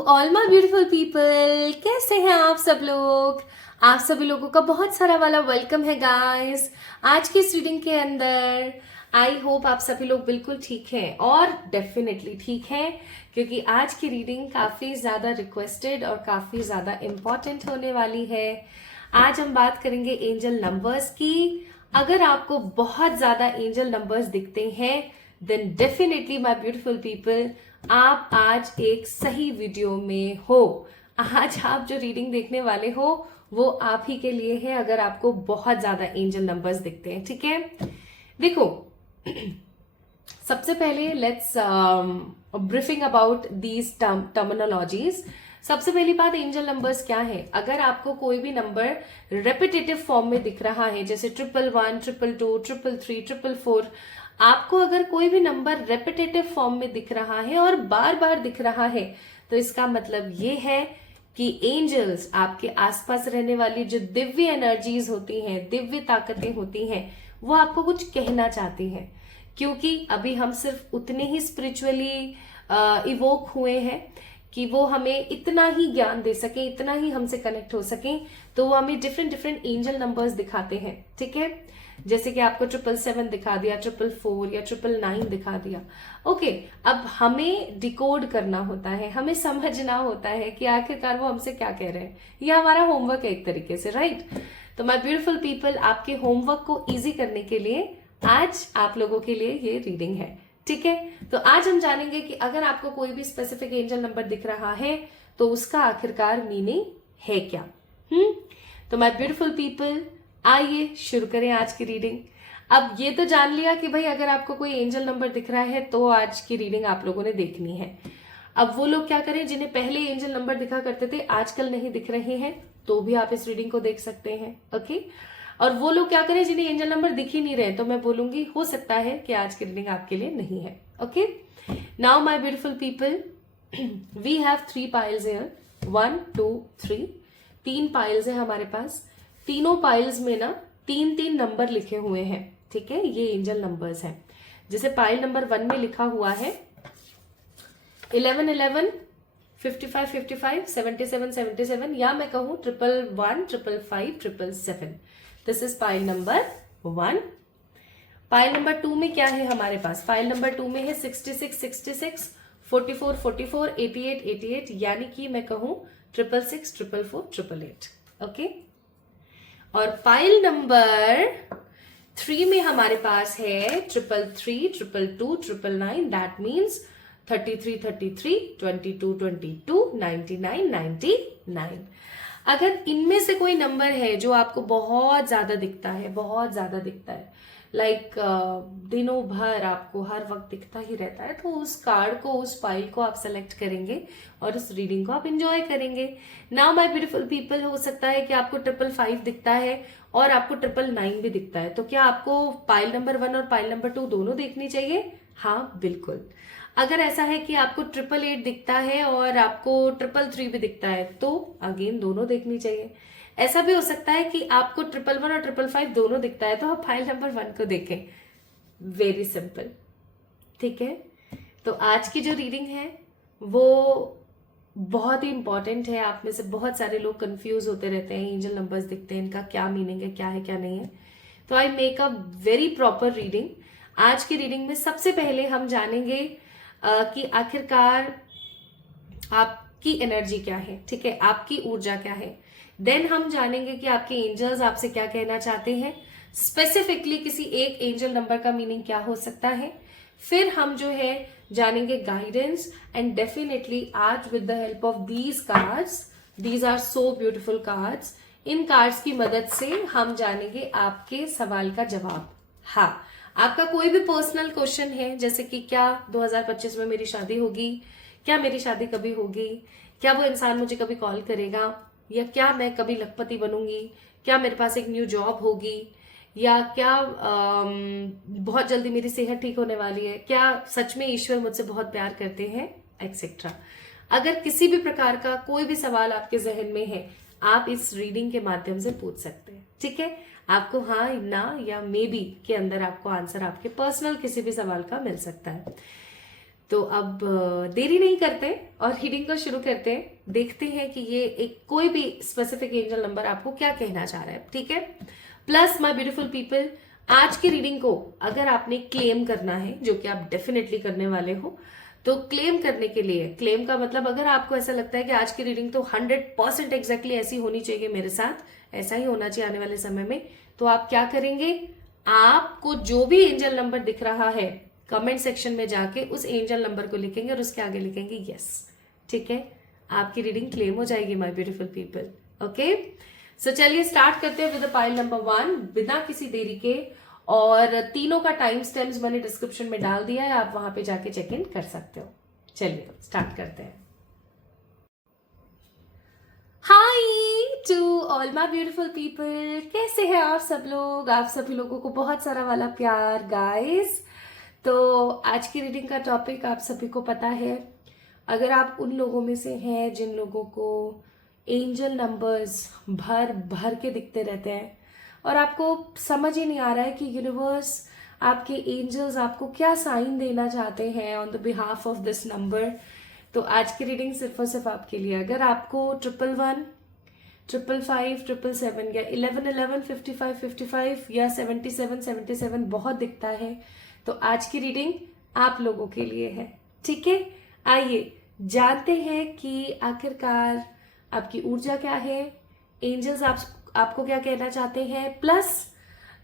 All my beautiful people, कैसे हैं आप सब लोग। आप सभी लोगों का बहुत सारा वाला वेलकम है गाइस आज की इस रीडिंग के अंदर। आई होप आप सभी लोग बिल्कुल ठीक हैं और डेफिनेटली ठीक हैं, क्योंकि आज की रीडिंग काफी ज्यादा रिक्वेस्टेड और काफी ज्यादा इम्पोर्टेंट होने वाली है। आज हम बात करेंगे एंजल नंबर्स की। अगर आपको बहुत ज्यादा एंजल नंबर्स दिखते हैं then definitely my beautiful people, आप आज एक सही वीडियो में हो। आज आप जो रीडिंग देखने वाले हो वो आप ही के लिए है, अगर आपको बहुत ज्यादा एंजल नंबर्स दिखते हैं। ठीक है, देखो सबसे पहले let's briefing about these terminologies. सबसे पहली बात, एंजल नंबर्स क्या है। अगर आपको कोई भी नंबर रेपिटेटिव फॉर्म में दिख रहा है, जैसे 111, 222, 333, 444, आपको अगर कोई भी नंबर रेपिटेटिव फॉर्म में दिख रहा है और बार बार दिख रहा है, तो इसका मतलब ये है कि एंजल्स, आपके आसपास रहने वाली जो दिव्य एनर्जीज होती हैं, दिव्य ताकतें होती हैं, वो आपको कुछ कहना चाहती हैं। क्योंकि अभी हम सिर्फ उतने ही स्पिरिचुअली इवोक हुए हैं कि वो हमें इतना ही ज्ञान दे सके, इतना ही हमसे कनेक्ट हो सके, तो वो हमें डिफरेंट डिफरेंट एंजल नंबर्स दिखाते हैं। ठीक है, जैसे कि आपको 777 दिखा दिया, 444 या 999 दिखा दिया। ओके, अब हमें डिकोड करना होता है, हमें समझना होता है कि आखिरकार वो हमसे क्या कह रहे हैं। ये हमारा होमवर्क है एक तरीके से, राइट। तो माय ब्यूटीफुल पीपल, आपके होमवर्क को इजी करने के लिए आज आप लोगों के लिए ये रीडिंग है। ठीक है, तो आज हम जानेंगे कि अगर आपको कोई भी स्पेसिफिक एंजल नंबर दिख रहा है तो उसका आखिरकार मीनिंग है क्या। तो माय ब्यूटीफुल पीपल, आइए शुरू करें आज की रीडिंग। अब ये तो जान लिया कि भाई अगर आपको कोई एंजल नंबर दिख रहा है तो आज की रीडिंग आप लोगों ने देखनी है। अब वो लोग क्या करें जिन्हें पहले एंजल नंबर दिखा करते थे, आजकल नहीं दिख रहे हैं, तो भी आप इस रीडिंग को देख सकते हैं। ओके, और वो लोग क्या करें जिन्हें एंजल नंबर दिख ही नहीं रहे, तो मैं बोलूंगी हो सकता है कि आज की रीडिंग आपके लिए नहीं है। Okay, now my beautiful people, we have 3 piles here, 1 2 3। 3 piles है हमारे पास। तीनों पाइल्स में ना 3-3 नंबर लिखे हुए हैं। ठीक है, ये एंजल नंबर्स हैं। जैसे पाइल नंबर 1 में लिखा हुआ है 1111, 55 55, 77 77, या मैं कहूं 111, 555, 777। This is pile number 1। Pile number 2 में क्या है हमारे पास, पाइल नंबर 2 में है 66 66, 44 44, 88 88, यानी कि मैं कहूं 666, 444, 888। ओके, और पाइल नंबर 3 में हमारे पास है 333, 222, 999, दैट मीन्स 33 33, 22 22, 99 99। अगर इनमें से कोई नंबर है जो आपको बहुत ज्यादा दिखता है, बहुत ज्यादा दिखता है, लाइक दिनों भर आपको हर वक्त दिखता ही रहता है, तो उस कार्ड को, उस फाइल को आप सेलेक्ट करेंगे और उस रीडिंग को आप एंजॉय करेंगे। नाउ माय ब्यूटीफुल पीपल, हो सकता है कि आपको 555 दिखता है और आपको 999 भी दिखता है, तो क्या आपको पाइल नंबर 1 और पाइल नंबर 2 दोनों देखनी चाहिए? हाँ बिल्कुल। अगर ऐसा है कि आपको 888 दिखता है और आपको 333 भी दिखता है, तो अगेन दोनों देखनी चाहिए। ऐसा भी हो सकता है कि आपको 111 और 555 दोनों दिखता है, तो आप फाइल नंबर 1 को देखें। Very simple. ठीक है, तो आज की जो रीडिंग है वो बहुत ही इंपॉर्टेंट है। आप में से बहुत सारे लोग कंफ्यूज होते रहते हैं, एंजल नंबर्स दिखते हैं, इनका क्या मीनिंग है, क्या है क्या नहीं है। तो I make a very proper reading. आज की रीडिंग में सबसे पहले हम जानेंगे कि आखिरकार आपकी एनर्जी क्या है। ठीक है, आपकी ऊर्जा क्या है। देन हम जानेंगे कि आपके एंजल्स आपसे क्या कहना चाहते हैं, स्पेसिफिकली किसी एक एंजल नंबर का मीनिंग क्या हो सकता है। फिर हम जो है जानेंगे गाइडेंस, एंड डेफिनेटली आज with the help of these cards, these are so beautiful cards, इन कार्ड्स की मदद से हम जानेंगे आपके सवाल का जवाब। हाँ, आपका कोई भी पर्सनल क्वेश्चन है, जैसे कि क्या 2025 में मेरी शादी होगी, क्या मेरी शादी कभी होगी, क्या वो इंसान मुझे कभी कॉल करेगा, या क्या मैं कभी लखपति बनूंगी, क्या मेरे पास एक न्यू जॉब होगी, या क्या बहुत जल्दी मेरी सेहत ठीक होने वाली है, क्या सच में ईश्वर मुझसे बहुत प्यार करते हैं, एक्सेट्रा। अगर किसी भी प्रकार का कोई भी सवाल आपके जहन में है, आप इस रीडिंग के माध्यम से पूछ सकते हैं। ठीक है, आपको हाँ ना या मे बी के अंदर आपको आंसर आपके पर्सनल किसी भी सवाल का मिल सकता है। तो अब देरी नहीं करते और रीडिंग को शुरू करते हैं। देखते हैं कि ये एक कोई भी स्पेसिफिक एंजल नंबर आपको क्या कहना चाह रहा है, ठीक है। प्लस माय ब्यूटीफुल पीपल, आज की रीडिंग को अगर आपने क्लेम करना है, जो कि आप डेफिनेटली करने वाले हो, तो क्लेम करने के लिए, क्लेम का मतलब अगर आपको ऐसा लगता है कि आज की रीडिंग तो 100% एग्जैक्टली ऐसी होनी चाहिए मेरे साथ, ऐसा ही होना चाहिए आने वाले समय में, तो आप क्या करेंगे, आपको जो भी एंजल नंबर दिख रहा है कमेंट सेक्शन में जाके उस एंजल नंबर को लिखेंगे और उसके आगे लिखेंगे यस, ठीक है। आपकी रीडिंग क्लेम हो जाएगी माय ब्यूटीफुल पीपल, ओके। सो चलिए स्टार्ट करते हैं विद पाइल नंबर 1 बिना किसी देरी के। और तीनों का टाइम स्टैम्प्स मैंने डिस्क्रिप्शन में डाल दिया है, आप वहां पे जाके चेक इन कर सकते हो। चलिए स्टार्ट करते हैं। Hi to all my beautiful people, कैसे हैं आप सब लोग? आप सभी लोगों को बहुत सारा वाला प्यार गाइस। तो आज की रीडिंग का टॉपिक आप सभी को पता है। अगर आप उन लोगों में से हैं जिन लोगों को एंजल नंबर्स भर भर के दिखते रहते हैं और आपको समझ ही नहीं आ रहा है कि यूनिवर्स, आपके एंजल्स आपको क्या साइन देना चाहते हैं on the behalf of this number, तो आज की रीडिंग सिर्फ और सिर्फ आपके लिए। अगर आपको 111, 555, 777 या 1111, 55, 55 या 77, 77 बहुत दिखता है, तो आज की रीडिंग आप लोगों के लिए है, ठीक है। आइए जानते हैं कि आखिरकार आपकी ऊर्जा क्या है, एंजल्स आपको क्या कहना चाहते हैं, प्लस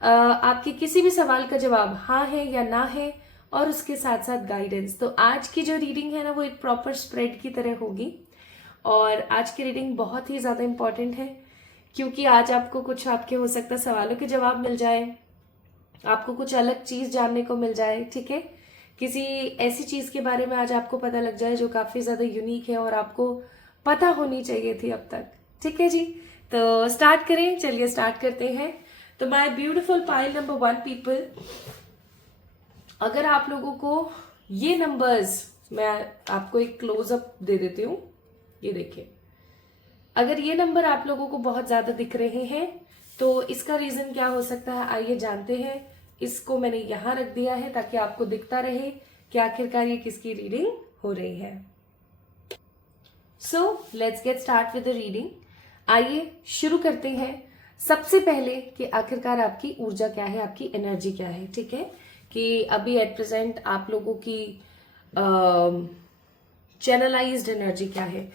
आपके किसी भी सवाल का जवाब हाँ है या ना है, और उसके साथ साथ गाइडेंस। तो आज की जो रीडिंग है ना, वो एक प्रॉपर स्प्रेड की तरह होगी। और आज की रीडिंग बहुत ही ज्यादा इंपॉर्टेंट है, क्योंकि आज आपको कुछ आपके हो सकता है सवालों के जवाब मिल जाए, आपको कुछ अलग चीज जानने को मिल जाए, ठीक है। किसी ऐसी चीज के बारे में आज आपको पता लग जाए जो काफी ज्यादा यूनिक है और आपको पता होनी चाहिए थी अब तक, ठीक है जी। तो स्टार्ट करें, चलिए स्टार्ट करते हैं। तो my beautiful pile number 1 people, अगर आप लोगों को ये नंबर्स, मैं आपको एक क्लोजअप दे देती हूँ, ये देखिए, अगर ये नंबर आप लोगों को बहुत ज्यादा दिख रहे हैं तो इसका रीजन क्या हो सकता है, आइए जानते हैं। इसको मैंने यहां रख दिया है ताकि आपको दिखता रहे कि आखिरकार ये किसकी रीडिंग हो रही है। So let's get start with the reading. आइए शुरू करते हैं। सबसे पहले कि आखिरकार आपकी ऊर्जा क्या है, आपकी एनर्जी क्या है, ठीक है। कि अभी एट प्रेजेंट आप लोगों की चैनलाइज्ड एनर्जी क्या है।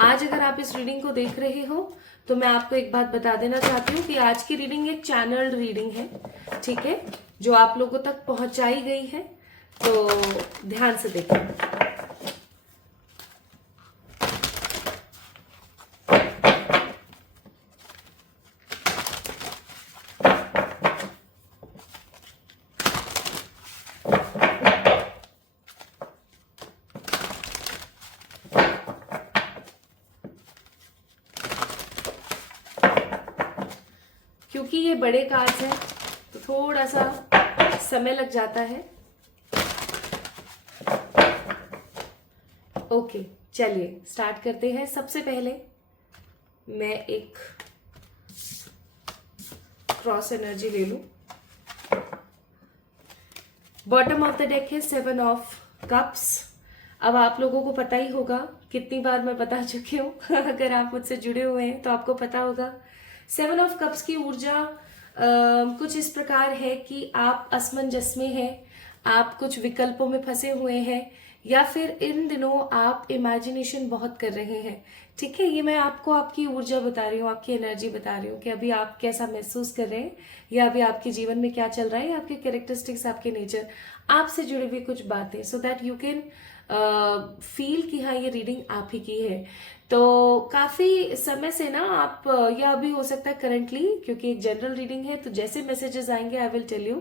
आज अगर आप इस रीडिंग को देख रहे हो तो मैं आपको एक बात बता देना चाहती हूँ कि आज की रीडिंग एक चैनल्ड रीडिंग है, ठीक है, जो आप लोगों तक पहुंचाई गई है। तो ध्यान से देखें। क्योंकि ये बड़े कार्ड्स हैं तो थोड़ा सा समय लग जाता है। ओके चलिए स्टार्ट करते हैं। सबसे पहले मैं एक क्रॉस एनर्जी ले लूं। बॉटम ऑफ द डेक है 7 ऑफ कप्स। अब आप लोगों को पता ही होगा, कितनी बार मैं बता चुकी हूँ अगर आप मुझसे जुड़े हुए हैं तो आपको पता होगा। 7 ऑफ कप्स की ऊर्जा कुछ इस प्रकार है कि आप असमंजस में हैं, आप कुछ विकल्पों में फंसे हुए हैं, या फिर इन दिनों आप इमेजिनेशन बहुत कर रहे हैं, ठीक है। ये मैं आपको आपकी ऊर्जा बता रही हूँ, आपकी एनर्जी बता रही हूँ कि अभी आप कैसा महसूस कर रहे हैं, या अभी आपके जीवन में क्या चल रहा है, आपके कैरेक्टरिस्टिक्स, आपके नेचर, आपसे जुड़ी हुई कुछ बातें, so that you can feel कि हाँ ये रीडिंग आप ही की है। तो काफी समय से ना आप, या अभी हो सकता है करंटली, क्योंकि एक जनरल रीडिंग है तो जैसे मैसेजेस आएंगे आई विल टेल यू।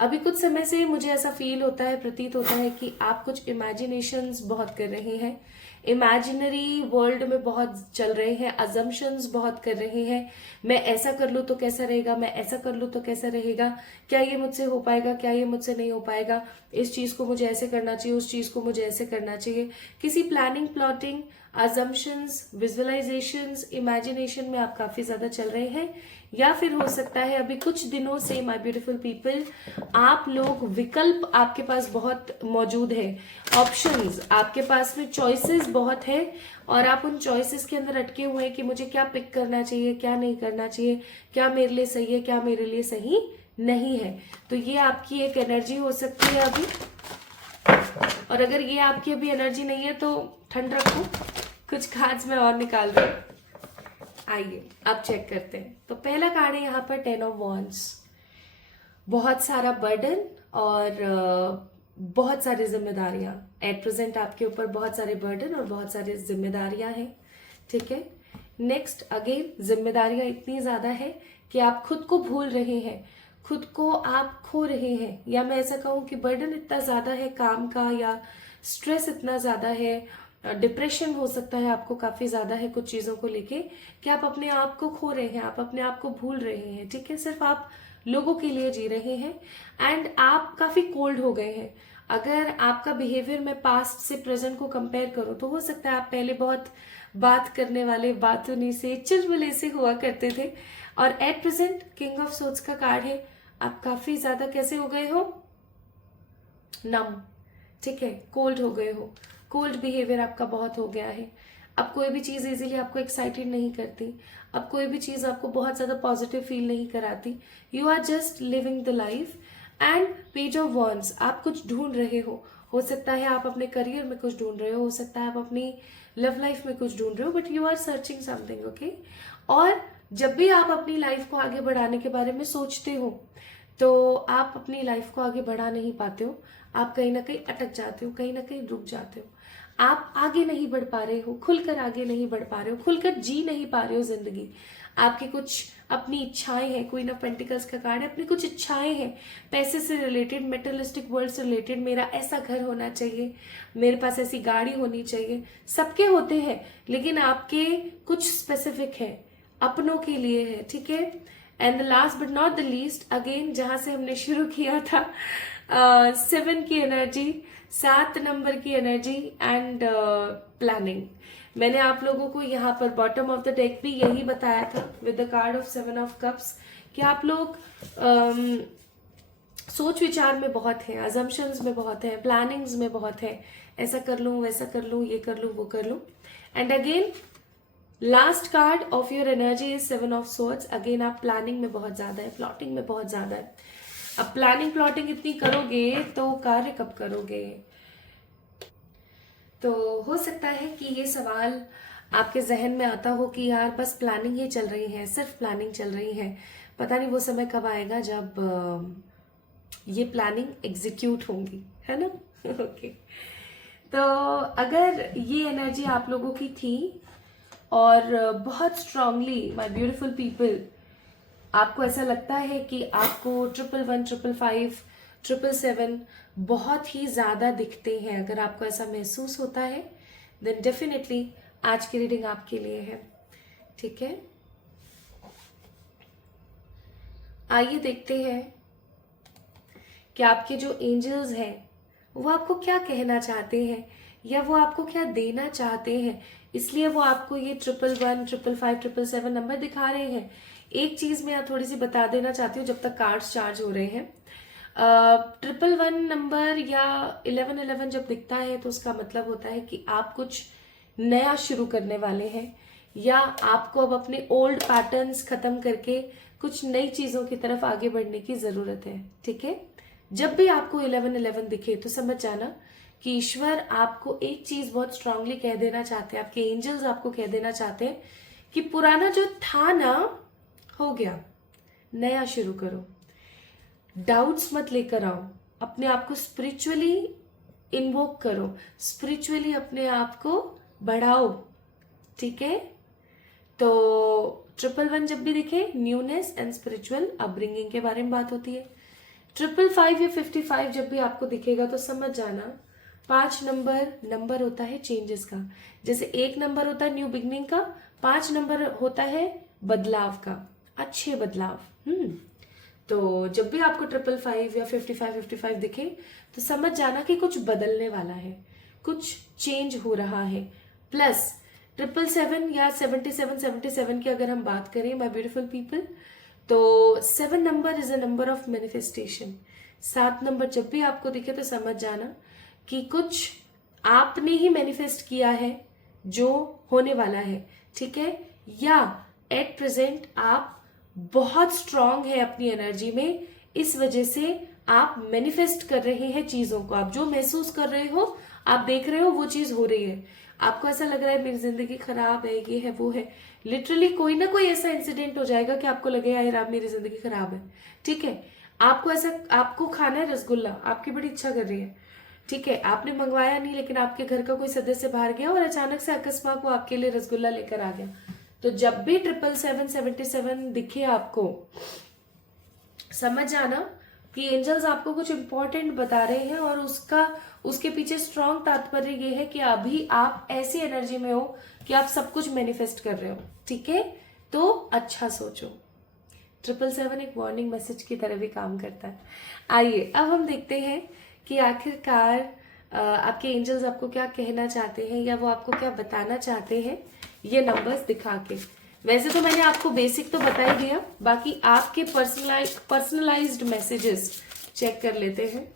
अभी कुछ समय से मुझे ऐसा फील होता है, प्रतीत होता है कि आप कुछ इमेजिनेशंस बहुत कर रहे हैं, इमेजिनरी वर्ल्ड में बहुत चल रहे हैं, अजम्पशंस बहुत कर रहे हैं। मैं ऐसा कर लूँ तो कैसा रहेगा, मैं ऐसा कर लूँ तो कैसा रहेगा, क्या ये मुझसे हो पाएगा, क्या ये मुझसे नहीं हो पाएगा, इस चीज को मुझे ऐसे करना चाहिए, उस चीज को मुझे ऐसे करना चाहिए। किसी planning plotting assumptions, visualisations, imagination में आप काफी ज्यादा चल रहे हैं, या फिर हो सकता है अभी कुछ दिनों से माय ब्यूटीफुल पीपल आप लोग विकल्प आपके पास बहुत मौजूद है, ऑप्शंस आपके पास में, चॉइसेस बहुत है, और आप उन चॉइसेस के अंदर अटके हुए हैं कि मुझे क्या पिक करना चाहिए, क्या नहीं करना चाहिए, क्या मेरे लिए सही है, क्या मेरे लिए सही नहीं है। तो ये आपकी एक एनर्जी हो सकती है अभी, और अगर ये आपकी अभी एनर्जी नहीं है तो ठंड रखो, कुछ कार्ड्स मैं और निकाल रही हूँ। आइए अब चेक करते हैं। तो पहला कार्ड है यहाँ पर 10 ऑफ वॉन्ड्स। बहुत सारा बर्डन और बहुत सारी जिम्मेदारियां एट प्रेजेंट आपके ऊपर, बहुत सारे बर्डन और बहुत सारी जिम्मेदारियां हैं, ठीक है। नेक्स्ट अगेन जिम्मेदारियां इतनी ज्यादा है कि आप खुद को भूल रहे हैं, खुद को आप खो रहे हैं, या मैं ऐसा कहूं कि बर्डन इतना ज्यादा है काम का, या स्ट्रेस इतना ज्यादा है, डिप्रेशन हो सकता है आपको काफी ज्यादा है कुछ चीजों को लेके, कि आप अपने आप को खो रहे हैं, आप अपने आप को भूल रहे हैं, ठीक है। सिर्फ आप लोगों के लिए जी रहे हैं, एंड आप काफी कोल्ड हो गए हैं। अगर आपका बिहेवियर मैं पास्ट से प्रेजेंट को कंपेयर करूं तो हो सकता है आप पहले बहुत बात करने वाले, बातूनी से, चुलबुले से हुआ करते थे, और at present king of swords का कार्ड है, आप काफी ज्यादा कैसे हो गए हो, नम, ठीक है, कोल्ड हो गए हो, कोल्ड बिहेवियर आपका बहुत हो गया है। अब कोई भी चीज इजीली आपको एक्साइटेड नहीं करती, अब कोई भी चीज आपको बहुत ज्यादा पॉजिटिव फील नहीं कराती, you are just living the life. And page of wands, आप कुछ ढूंढ रहे हो सकता है आप अपने करियर में कुछ ढूंढ रहे हो सकता है आप अपनी लव लाइफ में कुछ ढूंढ रहे हो, but you are searching something, okay. और जब भी आप अपनी लाइफ को आगे बढ़ाने के बारे में सोचते हो तो आप अपनी लाइफ को आगे बढ़ा नहीं पाते हो, आप कहीं ना कहीं अटक जाते हो, कहीं ना कहीं रुक जाते हो, आप आगे नहीं बढ़ पा रहे हो, खुलकर आगे नहीं बढ़ पा रहे हो, खुलकर जी नहीं पा रहे हो जिंदगी। आपकी कुछ अपनी इच्छाएं हैं, क्वीन ऑफ पेंटिकल्स का कार्ड है, अपनी कुछ इच्छाएं हैं पैसे से रिलेटेड, मेटेरियलिस्टिक वर्ल्ड से रिलेटेड, मेरा ऐसा घर होना चाहिए, मेरे पास ऐसी गाड़ी होनी चाहिए, सबके होते हैं, लेकिन आपके कुछ स्पेसिफिक है, अपनों के लिए है, ठीक है। And the last but not the least, again जहां से हमने शुरू किया था, 7 की एनर्जी, 7 नंबर की एनर्जी, एंड प्लानिंग। मैंने आप लोगों को यहाँ पर बॉटम ऑफ द डेक भी यही बताया था with the card of 7 of cups कि आप लोग सोच विचार में बहुत हैं, अजम्पशंस में बहुत हैं, प्लानिंग्स में बहुत हैं, ऐसा कर लूं, वैसा कर लूं, ये कर लूं, वो कर लूं। And again last card of your energy is 7 of swords. Again आप प्लानिंग में बहुत ज्यादा है, प्लॉटिंग में बहुत ज्यादा है। अब प्लानिंग प्लॉटिंग इतनी करोगे तो कार्य कब करोगे? तो हो सकता है कि ये सवाल आपके जहन में आता हो कि यार बस प्लानिंग ही चल रही है, सिर्फ प्लानिंग चल रही है, पता नहीं वो समय कब आएगा जब ये प्लानिंग एग्जीक्यूट होंगी, है ना। ओके तो अगर ये एनर्जी आप लोगों की थी और बहुत स्ट्रांगली माय ब्यूटीफुल पीपल आपको ऐसा लगता है कि आपको 111, 555, 777 बहुत ही ज्यादा दिखते हैं, अगर आपको ऐसा महसूस होता है देन डेफिनेटली आज की रीडिंग आपके लिए है, ठीक है। आइए देखते हैं कि आपके जो एंजल्स हैं वो आपको क्या कहना चाहते हैं, या वो आपको क्या देना चाहते हैं, इसलिए वो आपको ये 111, 555, 777 नंबर दिखा रहे हैं। एक चीज मैं थोड़ी सी बता देना चाहती हूँ जब तक कार्ड्स चार्ज हो रहे हैं। 111 नंबर या 1111 जब दिखता है तो उसका मतलब होता है कि आप कुछ नया शुरू करने वाले हैं, या आपको अब अपने ओल्ड पैटर्न्स खत्म करके कुछ नई चीजों की तरफ आगे बढ़ने की जरूरत है, ठीक है। जब भी आपको 1111 दिखे तो समझ जाना कि ईश्वर आपको एक चीज बहुत स्ट्रांगली कह देना चाहते हैं, आपके एंजल्स आपको कह देना चाहते हैं कि पुराना जो था ना हो गया, नया शुरू करो, डाउट्स मत लेकर आओ, अपने आप को स्पिरिचुअली इन्वोक करो, स्पिरिचुअली अपने आप को बढ़ाओ, ठीक है। तो 111 जब भी दिखे न्यूनेस एंड स्पिरिचुअल अपब्रिंगिंग के बारे में बात होती है। 555 या 55 जब भी आपको दिखेगा तो समझ जाना 5 नंबर होता है चेंजेस का, जैसे 1 नंबर होता है न्यू बिगनिंग का, 5 नंबर होता है बदलाव का, अच्छे बदलाव। तो जब भी आपको 555 या 55 दिखे तो समझ जाना कि कुछ बदलने वाला है, कुछ चेंज हो रहा है। प्लस 777 या 77 की अगर हम बात करें माय ब्यूटीफुल पीपल, तो 7 number is a number of manifestation. 7 number जब भी आपको दिखे तो समझ जाना कि कुछ आपने ही मैनिफेस्ट किया है जो होने वाला है, ठीक है। या एट प्रेजेंट आप बहुत स्ट्रांग है अपनी एनर्जी में, इस वजह से आप मैनिफेस्ट कर रहे हैं चीजों को। आप जो महसूस कर रहे हो, आप देख रहे हो, वो चीज हो रही है। आपको ऐसा लग रहा है मेरी जिंदगी खराब है, ये है, वो है, लिटरली कोई ना कोई ऐसा इंसिडेंट हो जाएगा कि आपको लगेगा यार मेरी जिंदगी खराब है, ठीक है। आपको ऐसा, आपको खाना है रसगुल्ला, आपकी बड़ी इच्छा कर रही है, ठीक है, आपने मंगवाया नहीं, लेकिन आपके घर का कोई सदस्य बाहर गया और अचानक से अकस्मात वो आपके लिए रसगुल्ला लेकर आ गया। तो जब भी 777 दिखे आपको, समझ जाना कि एंजल्स आपको कुछ इंपॉर्टेंट बता रहे हैं, और उसके पीछे स्ट्रॉन्ग तात्पर्य ये है कि अभी आप ऐसी एनर्जी में हो कि आप सब कुछ मैनिफेस्ट कर रहे हो, ठीक है। तो अच्छा सोचो। 777 एक वार्निंग मैसेज की तरह भी काम करता है। आइए अब हम देखते हैं कि आखिरकार आपके एंजल्स आपको क्या कहना चाहते हैं, या वो आपको क्या बताना चाहते हैं ये नंबर्स दिखा के। वैसे तो मैंने आपको बेसिक तो बता ही दिया, बाकी आपके पर्सनलाइज्ड मैसेजेस चेक कर लेते हैं।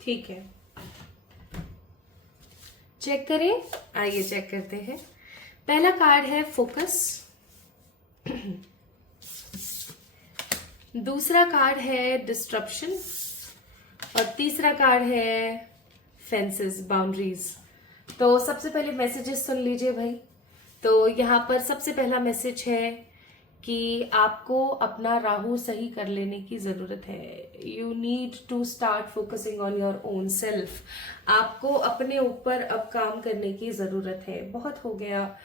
ठीक है, चेक करें। आइए चेक करते हैं। पहला कार्ड है फोकस, दूसरा कार्ड है डिस्ट्रप्शन, और तीसरा कार्ड है फेंसेस, बाउंड्रीज। तो सबसे पहले मैसेजेस सुन लीजिए भाई। तो यहाँ पर सबसे पहला मैसेज है कि आपको अपना राहु सही कर लेने की जरूरत है। You need to start focusing on your own self. आपको अपने ऊपर अब काम करने की जरूरत है। बहुत हो गया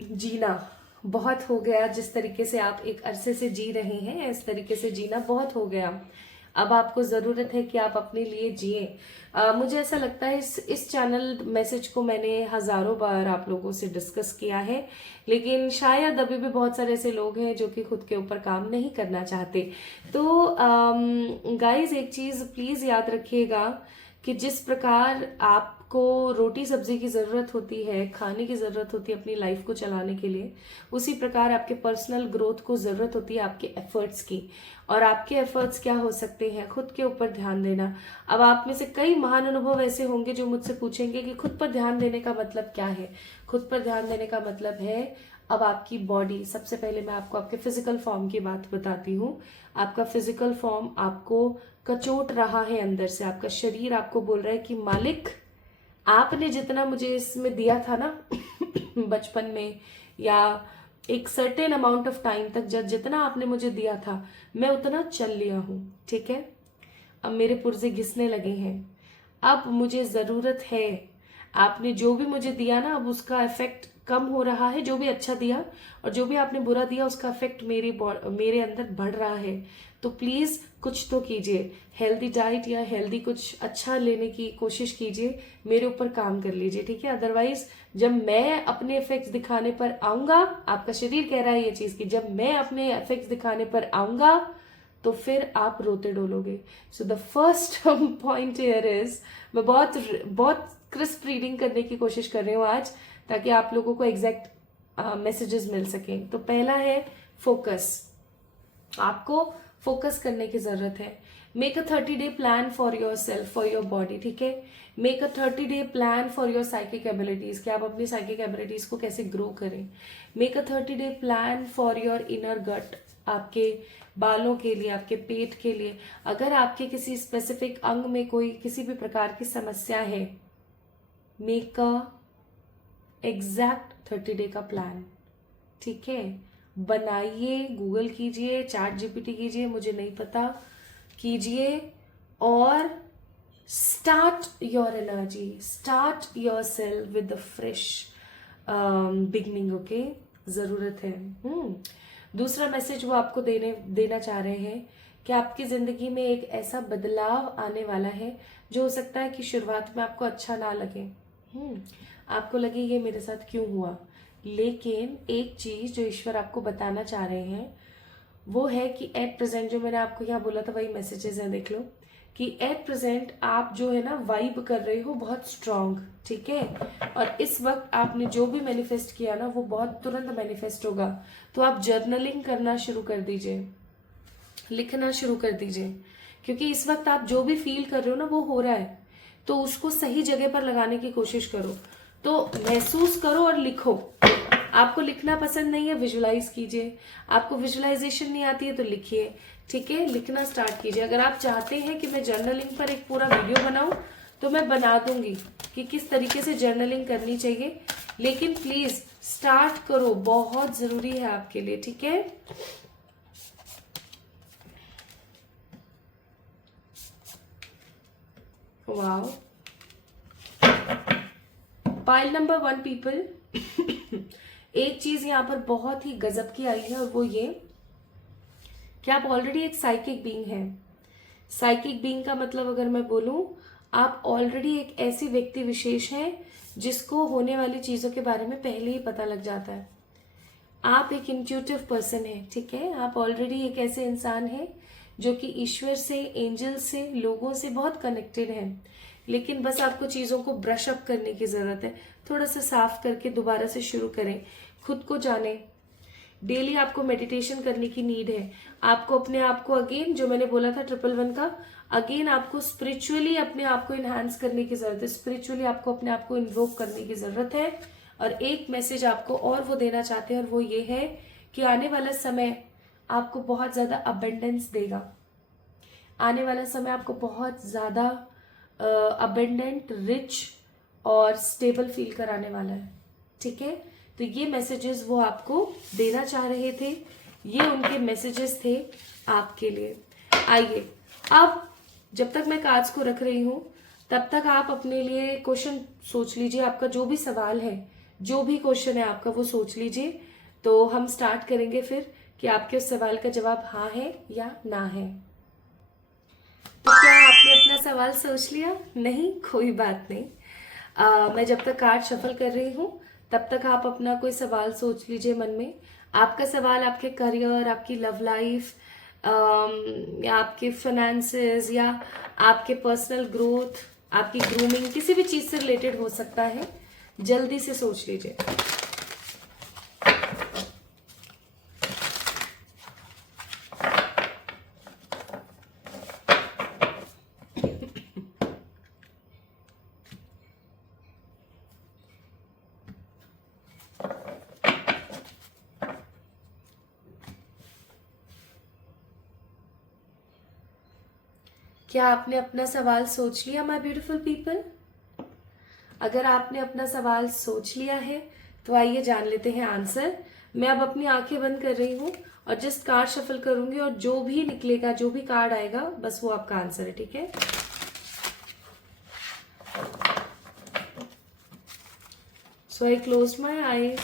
जीना, बहुत हो गया जिस तरीके से आप एक अरसे से जी रहे हैं, इस तरीके से जीना बहुत हो गया। अब आपको जरूरत है कि आप अपने लिए जिए। मुझे ऐसा लगता है इस चैनल मैसेज को मैंने हजारों बार आप लोगों से डिस्कस किया है, लेकिन शायद अभी भी बहुत सारे ऐसे लोग हैं जो कि खुद के ऊपर काम नहीं करना चाहते। तो गाइज एक चीज प्लीज याद रखिएगा कि जिस प्रकार आपको रोटी सब्जी की जरूरत होती है, खाने की जरूरत होती है अपनी लाइफ को चलाने के लिए, उसी प्रकार आपके पर्सनल ग्रोथ को जरूरत होती है आपके एफर्ट्स की। और आपके एफर्ट्स क्या हो सकते हैं? खुद के ऊपर ध्यान देना। अब आप में से कई महान अनुभव ऐसे होंगे जो मुझसे पूछेंगे कि खुद पर ध्यान देने का मतलब क्या है। खुद पर ध्यान देने का मतलब है अब आपकी बॉडी, सबसे पहले मैं आपको आपके फिजिकल फॉर्म की बात बताती हूँ। आपका फिजिकल फॉर्म आपको कचोट रहा है अंदर से, आपका शरीर आपको बोल रहा है कि मालिक आपने जितना मुझे इसमें दिया था ना बचपन में, या एक सर्टेन अमाउंट ऑफ टाइम तक जब जितना आपने मुझे दिया था मैं उतना चल लिया हूं, ठीक है। अब मेरे पुर्जे घिसने लगे हैं, अब मुझे जरूरत है, आपने जो भी मुझे दिया ना अब उसका इफेक्ट कम हो रहा है। जो भी अच्छा दिया और जो भी आपने बुरा दिया उसका इफेक्ट मेरे अंदर बढ़ रहा है। तो प्लीज कुछ तो कीजिए, हेल्दी डाइट या हेल्दी कुछ अच्छा लेने की कोशिश कीजिए, मेरे ऊपर काम कर लीजिए, ठीक है। अदरवाइज जब मैं अपने इफेक्ट्स दिखाने पर आऊंगा, आपका शरीर कह रहा है ये चीज की, जब मैं अपने इफेक्ट्स दिखाने पर आऊंगा तो फिर आप रोते डोलोगे। So the first point here is, मैं बहुत बहुत क्रिस्प रीडिंग करने की कोशिश कर रही हूँ आज, ताकि आप लोगों को एग्जैक्ट मैसेजेस मिल सके। तो पहला है फोकस, आपको फोकस करने की जरूरत है। Make a 30-day plan for yourself, for your body, ठीक है। Make a 30-day plan for your psychic abilities, कि आप अपनी साइकिक एबिलिटीज को कैसे ग्रो करें। Make a 30-day plan for your inner gut, आपके बालों के लिए, आपके पेट के लिए। अगर आपके किसी स्पेसिफिक अंग में कोई किसी भी प्रकार की समस्या है, मेक अ एग्जैक्ट 30-day का प्लान, ठीक है। बनाइए, गूगल कीजिए, चैट जीपीटी कीजिए, मुझे नहीं पता, कीजिए और start your energy, start your self with the fresh beginning. Okay, जरूरत है। दूसरा मैसेज वो आपको देना चाह रहे हैं कि आपकी जिंदगी में एक ऐसा बदलाव आने वाला है जो हो सकता है कि शुरुआत में आपको अच्छा ना लगे, आपको लगे ये मेरे साथ क्यों हुआ, लेकिन एक चीज जो ईश्वर आपको बताना चाह रहे हैं वो है कि एट प्रेजेंट, जो मैंने आपको यहाँ बोला था वही मैसेजेस हैं, देख लो कि एट प्रेजेंट आप जो है ना वाइब कर रहे हो बहुत स्ट्रांग, ठीक है। और इस वक्त आपने जो भी मैनिफेस्ट किया ना वो बहुत तुरंत मैनिफेस्ट होगा। तो आप जर्नलिंग करना शुरू कर दीजिए, लिखना शुरू कर दीजिए, क्योंकि इस वक्त आप जो भी फील कर रहे हो ना वो हो रहा है, तो उसको सही जगह पर लगाने की कोशिश करो। तो महसूस करो और लिखो। आपको लिखना पसंद नहीं है, विजुलाइज कीजिए। आपको विजुलाइजेशन नहीं आती है तो लिखिए, ठीक है। लिखना स्टार्ट कीजिए। अगर आप चाहते हैं कि मैं जर्नलिंग पर एक पूरा वीडियो बनाऊं तो मैं बना दूंगी कि किस तरीके से जर्नलिंग करनी चाहिए, लेकिन प्लीज स्टार्ट करो, बहुत जरूरी है आपके लिए, ठीक है। वाओ, पाइल नंबर 1 पीपल, एक चीज यहाँ पर बहुत ही गजब की आई है और वो ये कि आप ऑलरेडी एक साइकिक बीइंग हैं। साइकिक बीइंग का मतलब अगर मैं बोलूं, आप ऑलरेडी एक ऐसी व्यक्ति विशेष हैं जिसको होने वाली चीजों के बारे में पहले ही पता लग जाता है। आप एक इंट्यूटिव पर्सन है, ठीक है। आप ऑलरेडी एक ऐसे इंसान हैं जो कि ईश्वर से, एंजल से, लोगों से बहुत कनेक्टेड हैं, लेकिन बस आपको चीजों को ब्रश अप करने की जरूरत है। थोड़ा सा साफ करके दोबारा से शुरू करें, खुद को जाने। डेली आपको मेडिटेशन करने की नीड है। आपको अपने आप को अगेन, जो मैंने बोला था 111 का, अगेन आपको स्पिरिचुअली अपने आप को इनहांस करने की जरूरत है। स्पिरिचुअली आपको अपने आप को इन्वोक करने की जरूरत है। और एक मैसेज आपको और वो देना चाहते हैं और वो ये है कि आने वाला समय आपको बहुत ज्यादा अबेंडेंस देगा। आने वाला समय आपको बहुत ज्यादा अबेंडेंट, रिच और स्टेबल फील कराने वाला है, ठीक है। तो ये मैसेजेस वो आपको देना चाह रहे थे, ये उनके मैसेजेस थे आपके लिए। आइए, अब जब तक मैं कार्ड्स को रख रही हूं तब तक आप अपने लिए क्वेश्चन सोच लीजिए। आपका जो भी सवाल है, जो भी क्वेश्चन है आपका, वो सोच लीजिए। तो हम स्टार्ट करेंगे फिर कि आपके उस सवाल का जवाब हाँ है या ना है। तो क्या आपने अपना सवाल सोच लिया? नहीं, कोई बात नहीं। मैं जब तक कार्ड शफल कर रही हूँ तब तक आप अपना कोई सवाल सोच लीजिए मन में। आपका सवाल आपके करियर, आपकी लव लाइफ, या आपके फाइनेंसेस, या आपके पर्सनल ग्रोथ, आपकी ग्रूमिंग, किसी भी चीज से रिलेटेड हो सकता है। जल्दी से सोच लीजिए। क्या आपने अपना सवाल सोच लिया माय ब्यूटीफुल पीपल? अगर आपने अपना सवाल सोच लिया है तो आइए जान लेते हैं आंसर। मैं अब अपनी आंखें बंद कर रही हूँ और जस्ट कार्ड शफल करूंगी और जो भी निकलेगा, जो भी कार्ड आएगा, बस वो आपका आंसर है, ठीक है। So I close my eyes.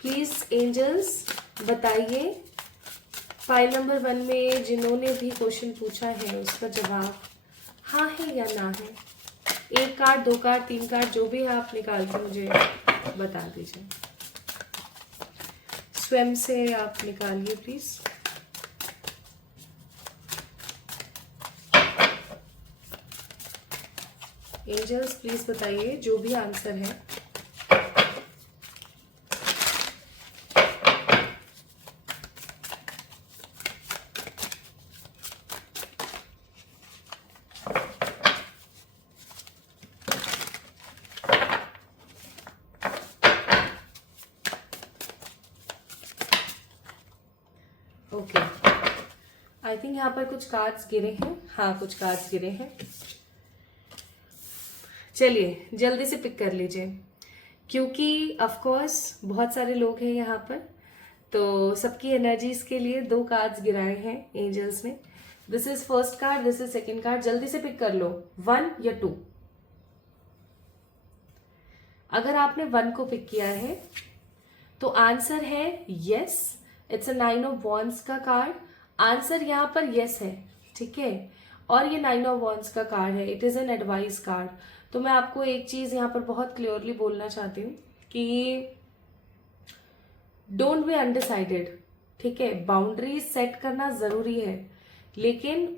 Please angels बताइए, फाइल नंबर 1 में जिन्होंने भी क्वेश्चन पूछा है उसका जवाब हाँ है या ना है। 1 कार्ड, 2 कार्ड, 3 कार्ड, जो भी है आप निकाल के मुझे बता दीजिए। स्वयं से आप निकालिए प्लीज। एंजल्स प्लीज बताइए जो भी आंसर है। ओके, आई थिंक यहाँ पर कुछ कार्ड्स गिरे हैं। हाँ, कुछ कार्ड्स गिरे हैं। चलिए जल्दी से पिक कर लीजिए, क्योंकि ऑफ कोर्स बहुत सारे लोग हैं यहाँ पर, तो सबकी एनर्जीज के लिए 2 कार्ड्स गिराए हैं एंजल्स ने। This is first card, this is second card. जल्दी से पिक कर लो, 1 या 2। अगर आपने 1 को पिक किया है तो आंसर है yes. It's a 9 of wands का कार्ड। आंसर यहाँ पर यस है, ठीक है। और ये 9 ऑफ वॉन्ड्स का कार्ड है, it is an advice card. तो मैं आपको एक चीज यहाँ पर बहुत क्लियरली बोलना चाहती हूँ कि डोंट बी अनडिसाइडेड, ठीक है। बाउंड्रीज सेट करना जरूरी है, लेकिन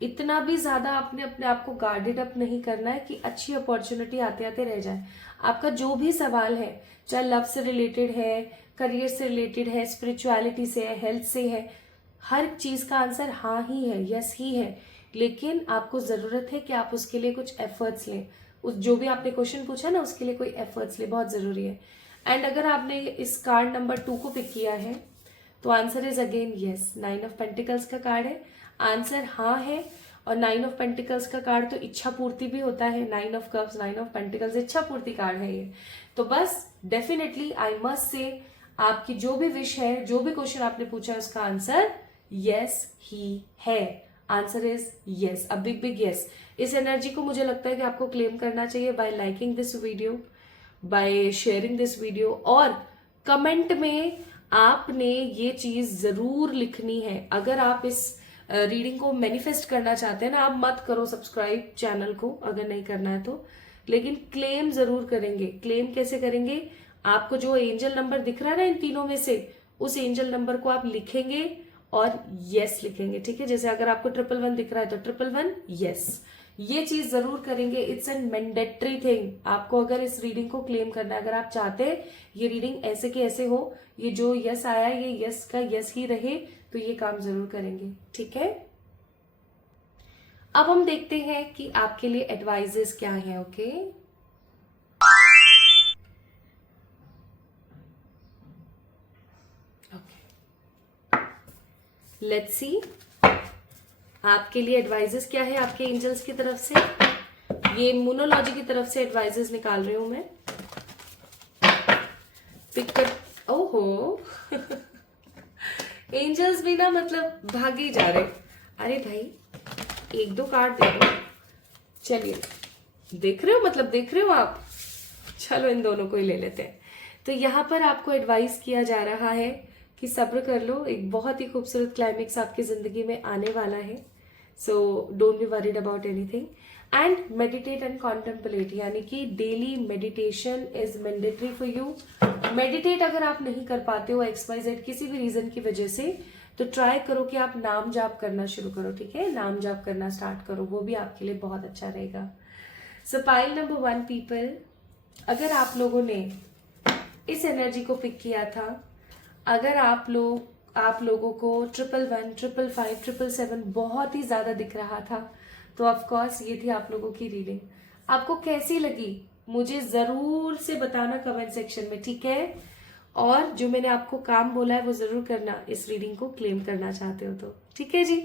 इतना भी ज्यादा आपने अपने आप को गार्डेड अप नहीं करना है कि अच्छी अपॉर्चुनिटी आते आते रह जाए। आपका जो भी सवाल है, चाहे लव से रिलेटेड है, करियर से रिलेटेड है, स्पिरिचुअलिटी से है, हेल्थ से है, हर चीज का आंसर हाँ ही है, यस ही है। लेकिन आपको जरूरत है कि आप उसके लिए कुछ एफर्ट्स लें। उस जो भी आपने क्वेश्चन पूछा ना, उसके लिए कोई एफर्ट्स ले, बहुत जरूरी है। एंड अगर आपने इस कार्ड नंबर 2 को पिक किया है तो answer is again yes. 9 of pentacles का कार्ड है, आंसर हाँ है। और 9 ऑफ पेंटिकल्स का कार्ड तो इच्छा पूर्ति भी होता है। 9 ऑफ कप्स, 9 ऑफ पेंटिकल्स इच्छा पूर्ति कार्ड है ये। तो बस डेफिनेटली आई मस्ट से, आपकी जो भी विश है, जो भी क्वेश्चन आपने पूछा है, उसका आंसर यस ही है। Answer is yes, a big big yes. इस एनर्जी को मुझे लगता है कि आपको क्लेम करना चाहिए bye liking this video, by sharing this video, और कमेंट में आपने ये चीज जरूर लिखनी है। अगर आप इस रीडिंग को मैनिफेस्ट करना चाहते हैं ना, आप मत करो सब्सक्राइब चैनल को अगर नहीं करना है तो, लेकिन क्लेम जरूर करेंगे। क्लेम कैसे करेंगे? आपको जो एंजल नंबर दिख रहा है ना इन तीनों में से, उस एंजल नंबर को आप लिखेंगे और यस लिखेंगे, ठीक है। जैसे अगर आपको 111 दिख रहा है तो 111 यस, ये चीज जरूर करेंगे। It's an mandatory thing. आपको अगर इस रीडिंग को क्लेम करना है, अगर आप चाहते हैं ये रीडिंग ऐसे के ऐसे हो, ये जो यस आया ये यस का यस ही रहे, तो ये काम जरूर करेंगे, ठीक है। अब हम देखते हैं कि आपके लिए एडवाइजेस क्या है। ओके, लेट्स सी आपके लिए एडवाइजेस क्या है आपके एंजल्स की तरफ से। ये मोनोलॉजी की तरफ से एडवाइजेस निकाल रही हूं मैं। पिक ओहो एंजल्स भी ना मतलब भागे ही जा रहे। अरे भाई 1-2 कार्ड दे दो। चलिए, देख रहे हो, मतलब देख रहे हो आप। चलो इन दोनों को ही ले लेते हैं। तो यहाँ पर आपको एडवाइस किया जा रहा है कि सब्र कर लो, एक बहुत ही खूबसूरत क्लाइमेक्स आपकी जिंदगी में आने वाला है। So don't be worried about anything and meditate and contemplate, यानी कि daily meditation is mandatory for you. Meditate अगर आप नहीं कर पाते हो XYZ किसी भी रीजन की वजह से, तो ट्राई करो कि आप नाम जाप करना शुरू करो, ठीक है। नाम जाप करना स्टार्ट करो, वो भी आपके लिए बहुत अच्छा रहेगा। सो पाइल नंबर 1 पीपल, अगर आप लोगों ने इस एनर्जी को पिक किया था, अगर आप लोगों को 111, 555, 777 बहुत ही ज्यादा दिख रहा था, तो ऑफ कोर्स ये थी आप लोगों की रीडिंग। आपको कैसी लगी मुझे जरूर से बताना कमेंट सेक्शन में, ठीक है। और जो मैंने आपको काम बोला है वो जरूर करना, इस रीडिंग को क्लेम करना चाहते हो तो, ठीक है जी।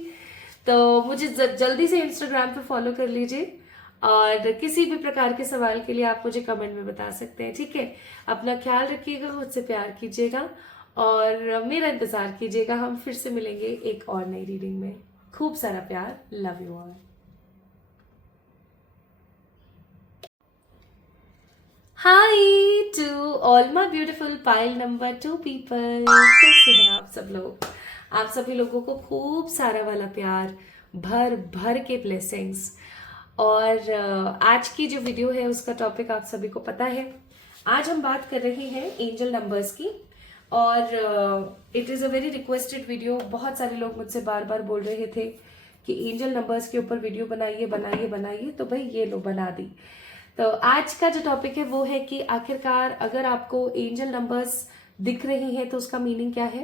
तो मुझे जल्दी से इंस्टाग्राम पे फॉलो कर लीजिए, और किसी भी प्रकार के सवाल के लिए आप मुझे कमेंट में बता सकते हैं, ठीक है। अपना ख्याल रखिएगा, मुझसे प्यार कीजिएगा और मेरा इंतजार कीजिएगा। हम फिर से मिलेंगे एक और नई रीडिंग में। खूब सारा प्यार, love you all. Hi to all my beautiful pile number 2 people, कैसे हैं आप सब लोग। आप सभी लोगों को खूब सारा वाला प्यार, भर भर के ब्लेसिंग्स। और आज की जो वीडियो है उसका टॉपिक आप सभी को पता है। आज हम बात कर रहे हैं एंजल नंबर्स की, और it is a very requested video. बहुत सारे लोग मुझसे बार बार बोल रहे थे कि एंजल नंबर्स के ऊपर वीडियो बनाइए बनाइए बनाइए, तो भाई ये लो बना दी। तो आज का जो टॉपिक है वो है कि आखिरकार अगर आपको एंजल नंबर्स दिख रहे हैं तो उसका मीनिंग क्या है।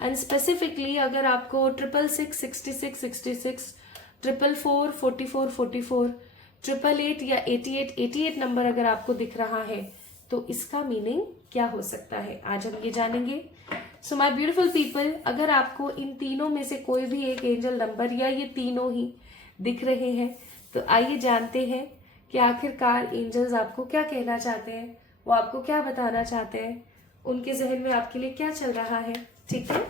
एंड स्पेसिफिकली अगर आपको 666, 66, 66, 444, 44, 44, 888 या 88, 88 नंबर अगर आपको दिख रहा है तो इसका मीनिंग क्या हो सकता है, आज हम ये जानेंगे। सो माय ब्यूटीफुल पीपल, अगर आपको इन तीनों में से कोई भी एक एंजल नंबर या ये तीनों ही दिख रहे हैं तो आइए जानते हैं कि आखिरकार एंजल्स आपको क्या कहना चाहते हैं, वो आपको क्या बताना चाहते हैं, उनके जहन में आपके लिए क्या चल रहा है। ठीक है,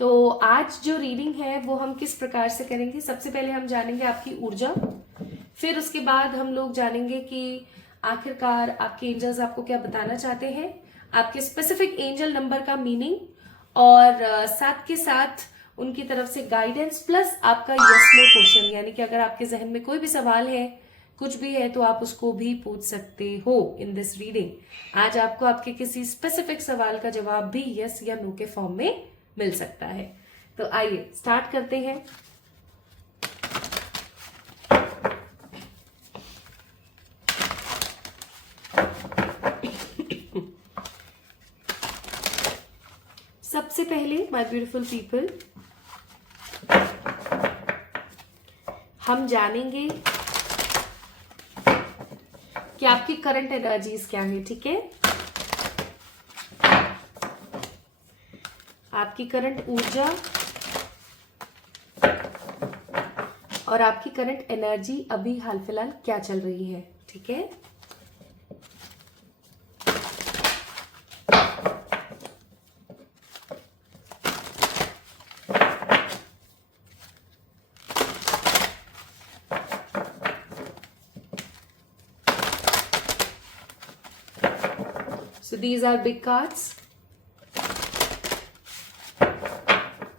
तो आज जो रीडिंग है वो हम किस प्रकार से करेंगे, सबसे पहले हम जानेंगे आपकी ऊर्जा, फिर उसके बाद हम लोग जानेंगे कि आखिरकार आपके एंजल्स आपको क्या बताना चाहते हैं, आपके स्पेसिफिक एंजल नंबर का मीनिंग, और साथ के साथ उनकी तरफ से गाइडेंस प्लस आपका यस नो क्वेश्चन, यानी कि अगर आपके जहन में कोई भी सवाल है, कुछ भी है, तो आप उसको भी पूछ सकते हो इन दिस रीडिंग। आज आपको आपके किसी स्पेसिफिक सवाल का जवाब भी यस या नो के फॉर्म में मिल सकता है। तो आइए स्टार्ट करते हैं। सबसे पहले माय ब्यूटीफुल पीपल, हम जानेंगे कि आपकी करंट एनर्जीज क्या है। ठीक है, आपकी करंट ऊर्जा और आपकी करंट एनर्जी अभी हाल फिलहाल क्या चल रही है। ठीक है, so these are big cards,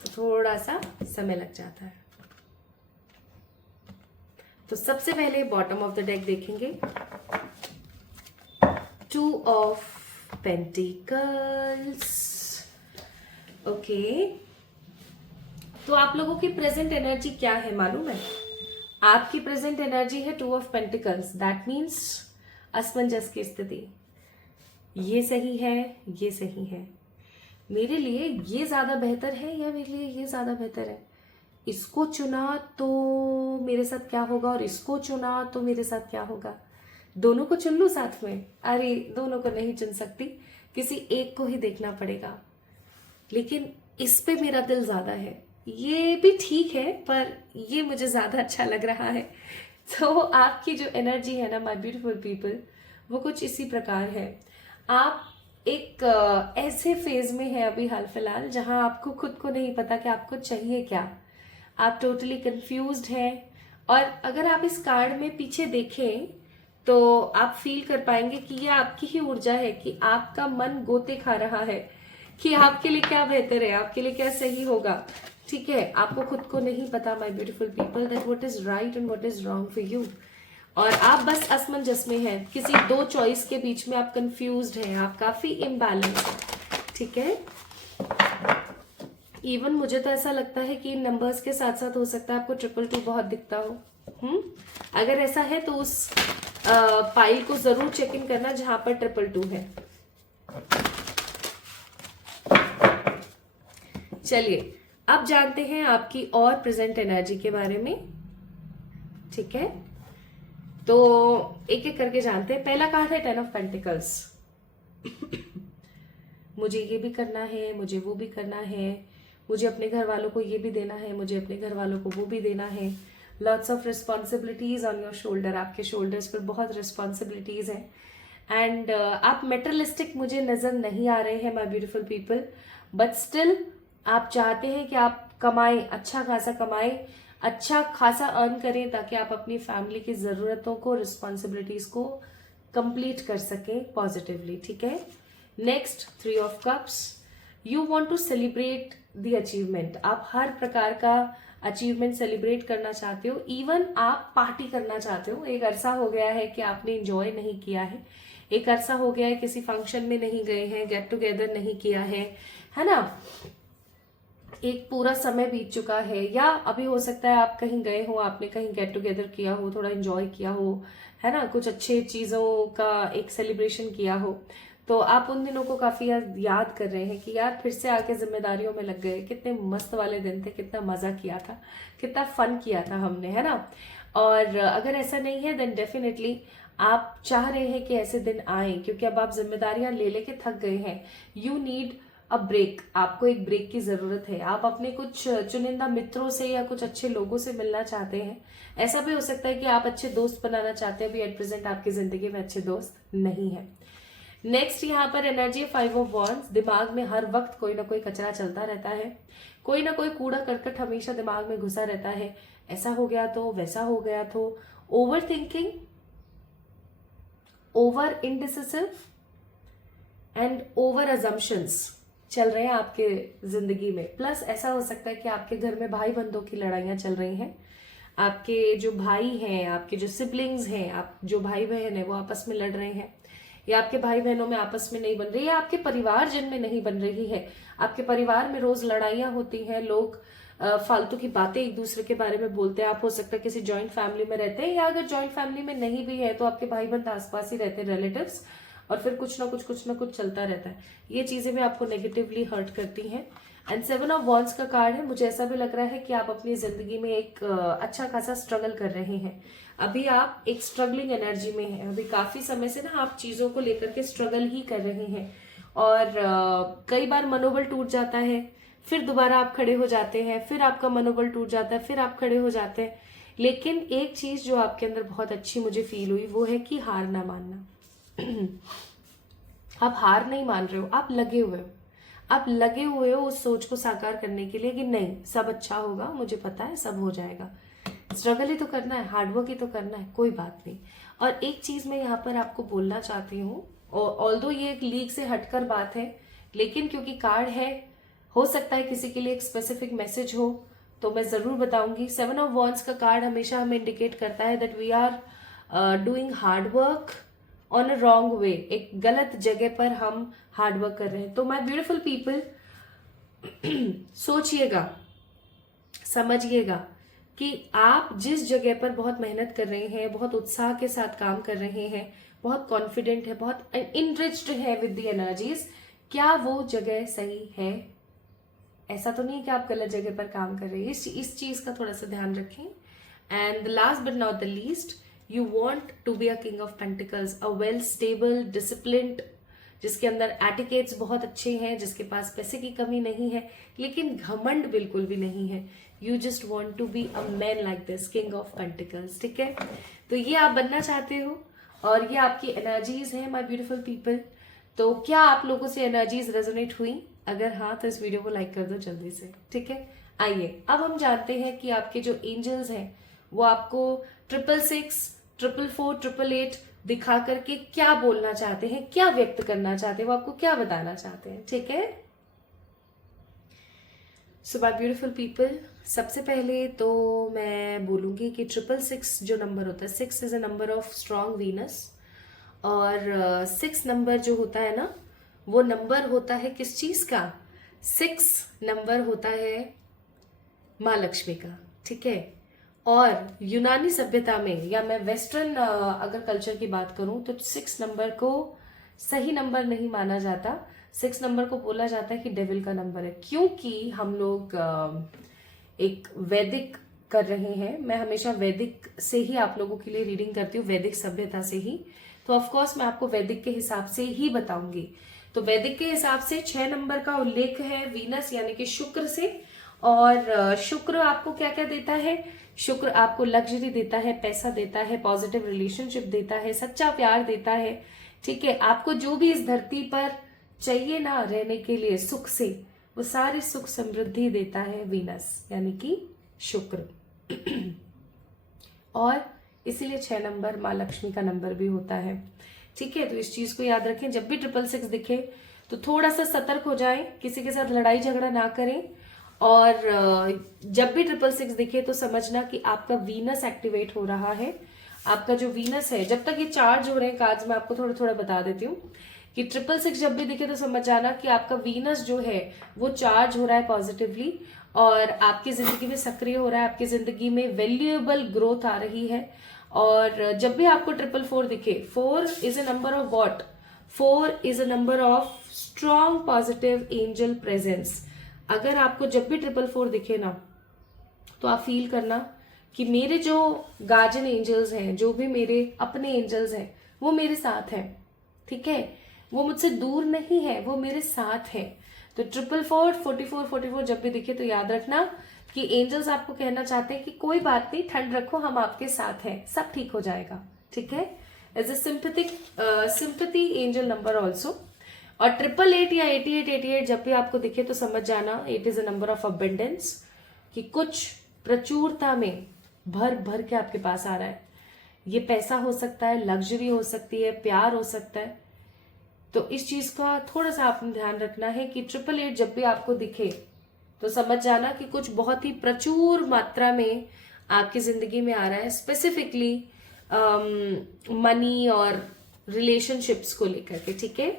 थोड़ा सा समय लग जाता है। तो सबसे पहले बॉटम ऑफ द डेक देखेंगे, 2 ऑफ पेंटिकल्स। ओके, तो आप लोगों की प्रेजेंट एनर्जी क्या है मालूम है? आपकी प्रेजेंट एनर्जी है 2 ऑफ पेंटिकल्स। दैट मीन्स असमंजस की स्थिति। ये सही है, ये सही है, मेरे लिए ये ज्यादा बेहतर है या मेरे लिए ये ज्यादा बेहतर है, इसको चुना तो मेरे साथ क्या होगा और इसको चुना तो मेरे साथ क्या होगा, दोनों को चुन लूं साथ में? अरे दोनों को नहीं चुन सकती, किसी एक को ही देखना पड़ेगा, लेकिन इस पे मेरा दिल ज्यादा है। ये भी ठीक है, पर ये मुझे ज्यादा अच्छा लग रहा है। तो आपकी जो एनर्जी है ना माय ब्यूटीफुल पीपल, वो कुछ इसी प्रकार है। आप एक ऐसे फेज में है अभी हाल फिलहाल जहां आपको खुद को नहीं पता कि आपको चाहिए क्या, आप टोटली कंफ्यूज्ड हैं। और अगर आप इस कार्ड में पीछे देखें तो आप फील कर पाएंगे कि ये आपकी ही ऊर्जा है, कि आपका मन गोते खा रहा है कि आपके लिए क्या बेहतर है, आपके लिए क्या सही होगा। ठीक है, आपको खुद को नहीं पता my beautiful people that what is right and what is wrong for you, और आप बस असमंजस में हैं, किसी 2 चॉइस के बीच में आप कंफ्यूज्ड हैं, आप काफी इम्बैलेंस हैं। ठीक है, इवन मुझे तो ऐसा लगता है कि इन नंबर्स के साथ साथ हो सकता है आपको 222 बहुत दिखता हो। अगर ऐसा है तो उस पाइल को जरूर चेक इन करना जहां पर 222 है। चलिए अब जानते हैं आपकी और प्रेजेंट एनर्जी के बारे में। ठीक है, तो एक एक करके जानते हैं। पहला कार्ड है 10 ऑफ पेंटिकल्स। मुझे ये भी करना है, मुझे वो भी करना है, मुझे अपने घर वालों को ये भी देना है, मुझे अपने घर वालों को वो भी देना है। Lots of responsibilities on your shoulder, आपके शोल्डर्स पर बहुत रिस्पॉन्सिबिलिटीज हैं। एंड आप मेटेरियलिस्टिक मुझे नजर नहीं आ रहे हैं my beautiful people, but still आप चाहते हैं कि आप कमाएं, अच्छा खासा कमाएं, अच्छा खासा अर्न करें, ताकि आप अपनी फैमिली की जरूरतों को, रिस्पॉन्सिबिलिटीज को कंप्लीट कर सकें पॉजिटिवली। ठीक है, next 3 of cups. You want to celebrate the achievement, आप हर प्रकार का अचीवमेंट सेलिब्रेट करना चाहते हो, इवन आप पार्टी करना चाहते हो। एक अरसा हो गया है कि आपने एंजॉय नहीं किया है, एक अरसा हो गया है किसी फंक्शन में नहीं गए हैं, गेट टुगेदर नहीं किया है ना, एक पूरा समय बीत चुका है, या अभी हो सकता है आप कहीं गए हो, आपने कहीं गेट टुगेदर किया हो, थोड़ा एंजॉय किया हो, है ना, कुछ अच्छे चीजों का एक सेलिब्रेशन किया हो, तो आप उन दिनों को काफी याद कर रहे हैं कि यार फिर से आके जिम्मेदारियों में लग गए, कितने मस्त वाले दिन थे, कितना मजा किया था, कितना फन किया था हमने, है ना। और अगर ऐसा नहीं है देन डेफिनेटली आप चाह रहे हैं कि ऐसे दिन आए, क्योंकि अब आप जिम्मेदारियां ले लेके थक गए हैं। यू नीड अब ब्रेक, आपको एक ब्रेक की जरूरत है। आप अपने कुछ चुनिंदा मित्रों से या कुछ अच्छे लोगों से मिलना चाहते हैं। ऐसा भी हो सकता है कि आप अच्छे दोस्त बनाना चाहते हैं, अभी एट प्रेजेंट आपकी जिंदगी में अच्छे दोस्त नहीं है। नेक्स्ट यहाँ पर एनर्जी 5 ऑफ वॉन्ड्स। दिमाग में हर वक्त कोई ना कोई कचरा चलता रहता है, कोई ना कोई कूड़ा करकट हमेशा दिमाग में घुसा रहता है। ऐसा हो गया तो, वैसा हो गया तो, over thinking, over indecisive and over assumptions चल रहे हैं आपके जिंदगी में। प्लस ऐसा हो सकता है कि आपके घर में भाई बंधों की लड़ाइयां चल रही हैं। आपके जो भाई हैं, आपके जो सिबलिंग्स हैं, आप जो भाई बहन है वो आपस में लड़ रहे हैं, या आपके भाई बहनों में आपस में नहीं बन रही, या आपके परिवार जिनमें नहीं बन रही है। आपके परिवार में रोज लड़ाइयां होती हैं, लोग फालतू की बातें एक दूसरे के बारे में बोलते हैं। आप हो सकता है किसी जॉइंट फैमिली में रहते हैं, या अगर जॉइंट फैमिली में नहीं भी है तो आपके भाई बंद आसपास ही रहते हैं, रिलेटिव्स, और फिर कुछ ना कुछ चलता रहता है। ये चीजें भी आपको नेगेटिवली हर्ट करती हैं। एंड 7 ऑफ वॉन्ड्स का कार्ड है। मुझे ऐसा भी लग रहा है कि आप अपनी जिंदगी में एक अच्छा खासा स्ट्रगल कर रहे हैं। अभी आप एक स्ट्रगलिंग एनर्जी में हैं। अभी काफी समय से ना आप चीजों को लेकर के स्ट्रगल ही कर रहे हैं, और कई बार मनोबल टूट जाता है, फिर दोबारा आप खड़े हो जाते हैं, फिर आपका मनोबल टूट जाता है, फिर आप खड़े हो जाते हैं। लेकिन एक चीज जो आपके अंदर बहुत अच्छी मुझे फील हुई वो है कि हार ना मानना। आप हार नहीं मान रहे हो, आप लगे हुए हो। आप लगे हुए हो उस सोच को साकार करने के लिए कि नहीं, सब अच्छा होगा, मुझे पता है सब हो जाएगा। स्ट्रगल ही तो करना है, हार्डवर्क ही तो करना है, कोई बात नहीं। और एक चीज मैं यहाँ पर आपको बोलना चाहती हूँ, और ऑल्दो ये एक लीग से हटकर बात है, लेकिन क्योंकि कार्ड है, हो सकता है किसी के लिए एक स्पेसिफिक मैसेज हो, तो मैं जरूर बताऊंगी। 7 ऑफ वॉन्ड्स का कार्ड हमेशा हमें इंडिकेट करता है that we are doing hard work on a wrong way. एक गलत जगह पर हम हार्डवर्क कर रहे हैं। तो माय ब्यूटीफुल पीपल, सोचिएगा, समझिएगा कि आप जिस जगह पर बहुत मेहनत कर रहे हैं, बहुत उत्साह के साथ काम कर रहे हैं, बहुत कॉन्फिडेंट है, बहुत इनरिच्ड है विद द एनर्जीज, क्या वो जगह सही है? ऐसा तो नहीं कि आप गलत जगह पर काम कर रहे हैं। इस चीज का थोड़ा सा ध्यान रखें। And last but not the least, you want to be a king of pentacles, a well stable, disciplined, जिसके अंदर एटिकेट्स बहुत अच्छे हैं, जिसके पास पैसे की कमी नहीं है, लेकिन घमंड बिल्कुल भी नहीं है। You just want to be a man like this, king of pentacles. ठीक है, तो ये आप बनना चाहते हो, और ये आपकी एनर्जीज हैं माय ब्यूटीफुल पीपल। तो क्या आप लोगों से एनर्जीज रेजोनेट हुई? अगर हाँ तो इस वीडियो को लाइक कर दो जल्दी से। ठीक है, आइए अब हम जानते हैं कि आपके जो एंजल्स हैं वो आपको 666, 444, 888 दिखा करके क्या बोलना चाहते हैं, क्या व्यक्त करना चाहते हैं, वो आपको क्या बताना चाहते हैं। ठीक है, सो माय ब्यूटीफुल पीपल, सबसे पहले तो मैं बोलूंगी कि 666 जो नंबर होता है, 6 is a number of strong Venus, और 6 नंबर जो होता है ना, वो नंबर होता है किस चीज का? 6 नंबर होता है माँ लक्ष्मी का। ठीक है, और यूनानी सभ्यता में, या मैं वेस्टर्न अगर कल्चर की बात करूं, तो 6 नंबर को सही नंबर नहीं माना जाता। 6 नंबर को बोला जाता है कि डेविल का नंबर है, क्योंकि हम लोग एक वैदिक कर रहे हैं। मैं हमेशा वैदिक से ही आप लोगों के लिए रीडिंग करती हूँ, वैदिक सभ्यता से ही, तो ऑफकोर्स मैं आपको वैदिक के हिसाब से ही बताऊंगी। तो वैदिक के हिसाब से 6 नंबर का उल्लेख है वीनस यानी कि शुक्र से, और शुक्र आपको क्या क्या देता है? शुक्र आपको लग्जरी देता है, पैसा देता है, पॉजिटिव रिलेशनशिप देता है, सच्चा प्यार देता है। ठीक है, आपको जो भी इस धरती पर चाहिए ना रहने के लिए सुख से, वो सारी सुख समृद्धि देता है वीनस यानी कि शुक्र। और इसीलिए 6 नंबर माँ लक्ष्मी का नंबर भी होता है। ठीक है, तो इस चीज को याद रखें। जब भी 666 दिखे तो थोड़ा सा सतर्क हो जाएं, किसी के साथ लड़ाई झगड़ा ना करें, और जब भी 666 दिखे तो समझना कि आपका वीनस एक्टिवेट हो रहा है। आपका जो वीनस है, जब तक ये चार्ज हो रहे हैं कार्ड्स, मैं आपको थोड़ा थोड़ा बता देती हूँ कि 666 जब भी दिखे तो समझ जाना कि आपका वीनस जो है वो चार्ज हो रहा है पॉजिटिवली, और आपकी जिंदगी में सक्रिय हो रहा है, आपकी जिंदगी में वैल्यूएबल ग्रोथ आ रही है। और जब भी आपको 444 दिखे, 4 is a number of what? 4 is a number of strong positive angel presence. अगर आपको जब भी 444 दिखे ना, तो आप फील करना कि मेरे जो गार्जियन एंजल्स हैं, जो भी मेरे अपने एंजल्स हैं, वो मेरे साथ हैं। ठीक है, वो मुझसे दूर नहीं है, वो मेरे साथ है। तो 444, 44, 44 जब भी दिखे तो याद रखना कि एंजल्स आपको कहना चाहते हैं कि कोई बात नहीं, ठंड रखो, हम आपके साथ हैं, सब ठीक हो जाएगा, ठीक है। As a sympathy angel number also. और 888 या 8888 जब भी आपको दिखे तो समझ जाना it is a number of abundance, कि कुछ प्रचुरता में भर भर के आपके पास आ रहा है। ये पैसा हो सकता है, लग्जरी हो सकती है, प्यार हो सकता है। तो इस चीज का थोड़ा सा आपने ध्यान रखना है कि 888 जब भी आपको दिखे तो समझ जाना कि कुछ बहुत ही प्रचुर मात्रा में आपकी जिंदगी में आ रहा है, स्पेसिफिकली मनी और रिलेशनशिप्स को लेकर के, ठीक है।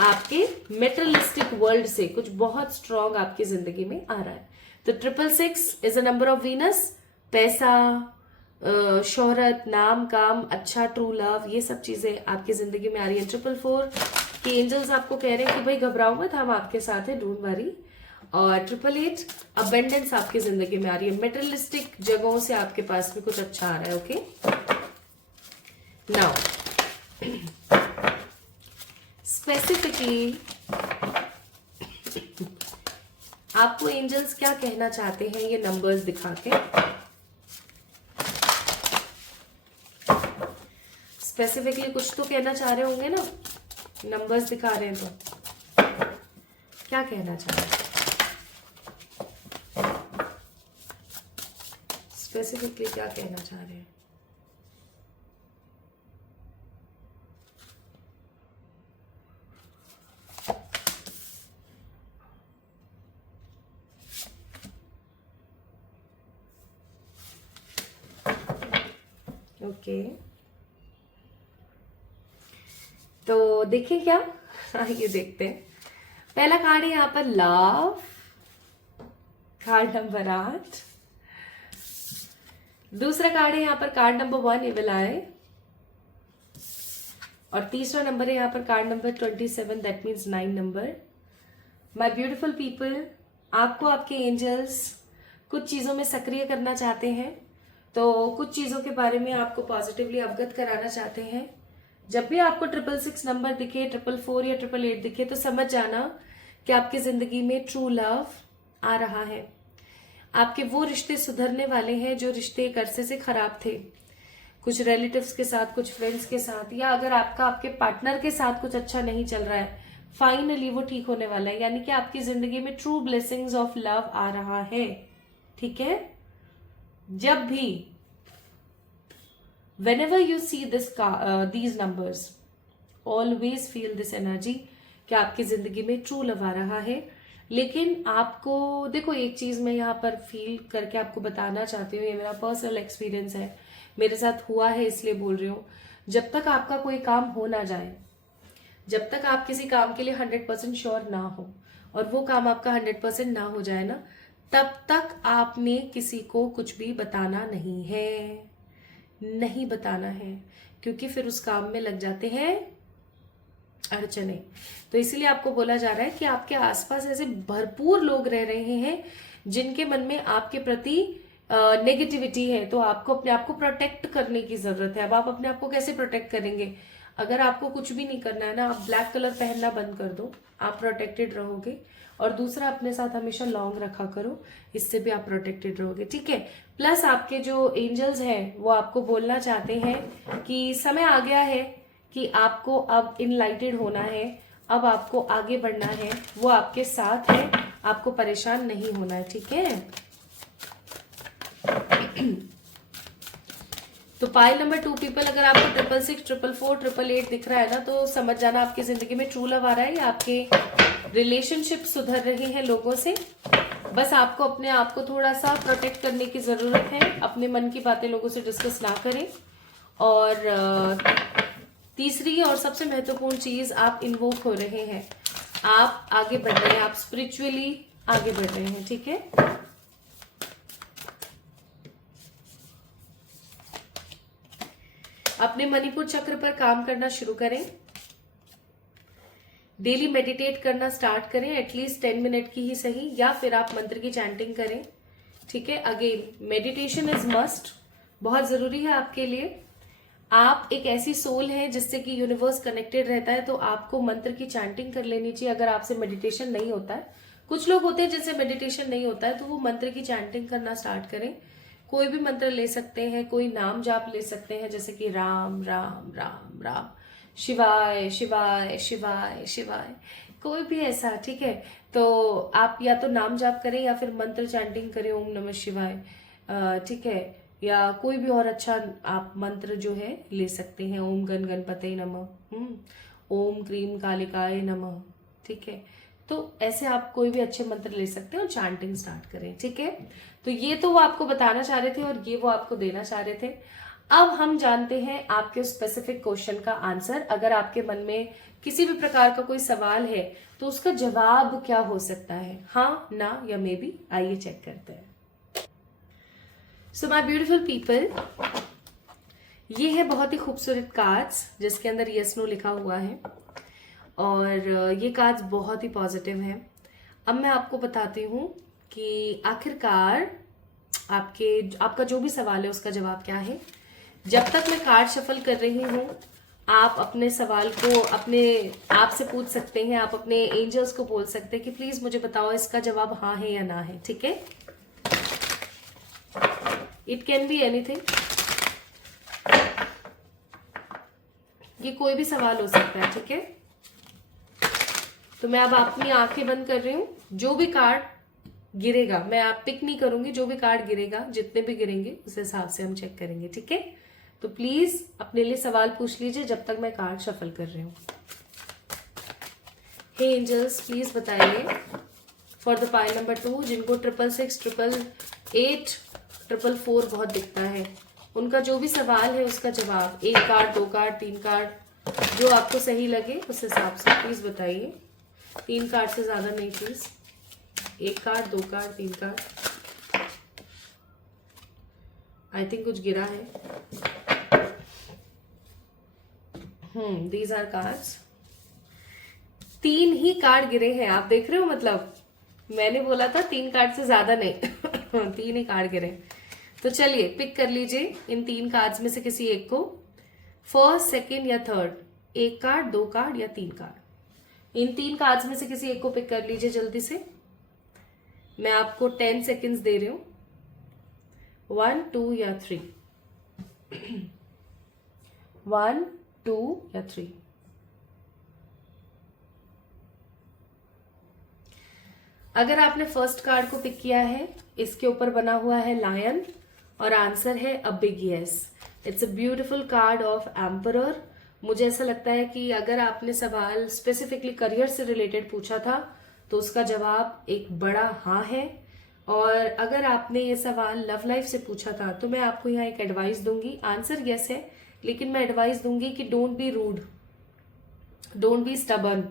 आपके मेटेरियलिस्टिक वर्ल्ड से कुछ बहुत स्ट्रॉन्ग आपकी जिंदगी में आ रहा है। तो 666 is a number of Venus, पैसा, शोहरत, नाम, काम, अच्छा, ट्रू लव, ये सब चीजें आपकी जिंदगी में आ रही है। 444 के एंजल्स आपको कह रहे हैं कि भाई घबराओ मत, हम आपके साथ हैं, डोंट वरी। और 888 अबेंडेंस आपकी जिंदगी में आ रही है, मेटेरियलिस्टिक जगहों से आपके पास में कुछ अच्छा आ रहा है। ओके, नाउ स्पेसिफिकली आपको एंजल्स क्या कहना चाहते हैं ये नंबर्स दिखा के। स्पेसिफिकली कुछ तो कहना चाह रहे होंगे ना, नंबर्स दिखा रहे हैं तो क्या कहना चाह रहे हैं? स्पेसिफिकली क्या कहना चाह रहे हैं? ओके, तो देखें क्या, ये देखते हैं। पहला कार्ड है यहाँ पर लव, कार्ड नंबर 8। दूसरा कार्ड है यहाँ पर कार्ड नंबर 1 इविल आई, और तीसरा नंबर है यहाँ पर card number 27, that means 9 number. My beautiful people, आपको आपके एंजल्स कुछ चीजों में सक्रिय करना चाहते हैं, तो कुछ चीजों के बारे में आपको पॉजिटिवली अवगत कराना चाहते हैं। जब भी आपको 666 नंबर दिखे, 444 या 888 दिखे तो समझ जाना कि आपकी जिंदगी में ट्रू लव आ रहा है। आपके वो रिश्ते सुधरने वाले हैं जो रिश्ते एक अरसे से खराब थे, कुछ रिलेटिव्स के साथ, कुछ फ्रेंड्स के साथ, या अगर आपका आपके पार्टनर के साथ कुछ अच्छा नहीं चल रहा है, फाइनली वो ठीक होने वाला है। यानी कि आपकी जिंदगी में ट्रू ब्लेसिंग्स ऑफ लव आ रहा है, ठीक है। जब भी whenever you see these numbers, always feel this energy कि आपकी जिंदगी में ट्रू लव आ रहा है। लेकिन आपको देखो, एक चीज मैं यहाँ पर फील करके आपको बताना चाहती हूँ, ये मेरा पर्सनल एक्सपीरियंस है, मेरे साथ हुआ है इसलिए बोल रही हूँ। जब तक आपका कोई काम हो ना जाए, जब तक आप किसी काम के लिए 100% श्योर ना हो और वो काम आपका 100% ना हो जाए ना, तब तक आपने किसी को कुछ भी बताना नहीं है, नहीं बताना है, क्योंकि फिर उस काम में लग जाते हैं अड़चने। तो इसीलिए आपको बोला जा रहा है कि आपके आसपास ऐसे भरपूर लोग रह रहे हैं जिनके मन में आपके प्रति नेगेटिविटी है, तो आपको अपने आप को प्रोटेक्ट करने की जरूरत है। अब आप अपने आप को कैसे प्रोटेक्ट करेंगे? अगर आपको कुछ भी नहीं करना है ना, आप ब्लैक कलर पहनना बंद कर दो, आप प्रोटेक्टेड रहोगे। और दूसरा, अपने साथ हमेशा लॉन्ग रखा करो, इससे भी आप प्रोटेक्टेड रहोगे, ठीक है। प्लस आपके जो एंजल्स हैं वो आपको बोलना चाहते हैं कि समय आ गया है कि आपको अब इनलाइटेड होना है, अब आपको आगे बढ़ना है, वो आपके साथ है, आपको परेशान नहीं होना है, ठीक है। तो पाइल नंबर 2 पीपल, अगर आपको 666, 444, 888 दिख रहा है ना, तो समझ जाना आपकी जिंदगी में ट्रू लव आ रहा है, या आपके रिलेशनशिप सुधर रहे हैं लोगों से। बस आपको अपने आप को थोड़ा सा प्रोटेक्ट करने की जरूरत है, अपने मन की बातें लोगों से डिस्कस ना करें। और तीसरी और सबसे महत्वपूर्ण चीज, आप इन्वोक हो रहे हैं, आप आगे बढ़ रहे हैं, आप स्पिरिचुअली आगे बढ़ रहे हैं, ठीक है। अपने मणिपुर चक्र पर काम करना शुरू करें, डेली मेडिटेट करना स्टार्ट करें, एटलीस्ट 10 मिनट की ही सही, या फिर आप मंत्र की चैंटिंग करें, ठीक है। अगेन मेडिटेशन इज मस्ट, बहुत जरूरी है आपके लिए। आप एक ऐसी सोल है जिससे कि यूनिवर्स कनेक्टेड रहता है, तो आपको मंत्र की चैंटिंग कर लेनी चाहिए। अगर आपसे मेडिटेशन नहीं होता है, कुछ लोग होते हैं जिनसे मेडिटेशन नहीं होता है, तो वो मंत्र की चैंटिंग करना स्टार्ट करें। कोई भी मंत्र ले सकते हैं, कोई नाम जाप ले सकते हैं, जैसे कि राम राम राम राम, शिवाय शिवाय शिवाय शिवाय, कोई भी ऐसा, ठीक है। तो आप या तो नाम जाप करें या फिर मंत्र चैंटिंग करें, ओम नमः शिवाय, ठीक है। या कोई भी और अच्छा आप मंत्र जो है ले सकते हैं, ओम गण गणपते नमः, ओम क्रीम कालिकाय नमः, ठीक है। तो ऐसे आप कोई भी अच्छे मंत्र ले सकते हैं और चैंटिंग स्टार्ट करें, ठीक है। तो ये तो वो आपको बताना चाह रहे थे और ये वो आपको देना चाह रहे थे। अब हम जानते हैं आपके स्पेसिफिक क्वेश्चन का आंसर। अगर आपके मन में किसी भी प्रकार का कोई सवाल है तो उसका जवाब क्या हो सकता है, हाँ, ना या मे बी, आइए चेक करते हैं। सो माय ब्यूटीफुल पीपल, ये है बहुत ही खूबसूरत कार्ड्स जिसके अंदर यस नो लिखा हुआ है और ये कार्ड्स बहुत ही पॉजिटिव हैं। अब मैं आपको बताती हूँ कि आखिरकार आपका जो भी सवाल है उसका जवाब क्या है। जब तक मैं कार्ड शफल कर रही हूँ, आप अपने सवाल को अपने आप से पूछ सकते हैं, आप अपने एंजल्स को बोल सकते हैं कि प्लीज मुझे बताओ इसका जवाब हाँ है या ना है, ठीक है। इट कैन बी एनीथिंग, ये कोई भी सवाल हो सकता है, ठीक है। तो मैं अब अपनी आंखें बंद कर रही हूं। जो भी कार्ड गिरेगा, मैं आप पिक नहीं करूंगी, जो भी कार्ड गिरेगा, जितने भी गिरेंगे उस हिसाब से हम चेक करेंगे, ठीक है। तो प्लीज अपने लिए सवाल पूछ लीजिए जब तक मैं कार्ड शफल कर रही हूँ। हे एंजल्स, प्लीज बताइए फॉर द पाइल नंबर 2, जिनको 666, 888, 444 बहुत दिखता है, उनका जो भी सवाल है उसका जवाब, 1 कार्ड, 2 कार्ड, 3 कार्ड, जो आपको सही लगे उस हिसाब से प्लीज बताइए। 3 कार्ड से ज्यादा नहीं please, 1 card, 2 card, 3 card. I think कुछ गिरा है। These are cards. 3 ही कार्ड गिरे हैं, आप देख रहे हो, मतलब मैंने बोला था 3 कार्ड से ज्यादा नहीं 3 ही कार्ड गिरे। तो चलिए पिक कर लीजिए इन 3 कार्ड्स में से किसी एक को, फर्स्ट, सेकंड या थर्ड, 1 कार्ड, 2 कार्ड या 3 कार्ड। इन 3 कार्ड्स में से किसी एक को पिक कर लीजिए जल्दी से। मैं आपको 10 सेकेंड्स दे रही हूं, 1, 2 या 3 1, 2 या 3। अगर आपने फर्स्ट कार्ड को पिक किया है, इसके ऊपर बना हुआ है लायन और आंसर है a big yes. It's a beautiful card of emperor. मुझे ऐसा लगता है कि अगर आपने सवाल स्पेसिफिकली करियर से रिलेटेड पूछा था तो उसका जवाब एक बड़ा हाँ है, और अगर आपने ये सवाल लव लाइफ से पूछा था तो मैं आपको यहाँ एक एडवाइस दूंगी। आंसर यस है, लेकिन मैं एडवाइस दूंगी कि don't be rude, don't be stubborn,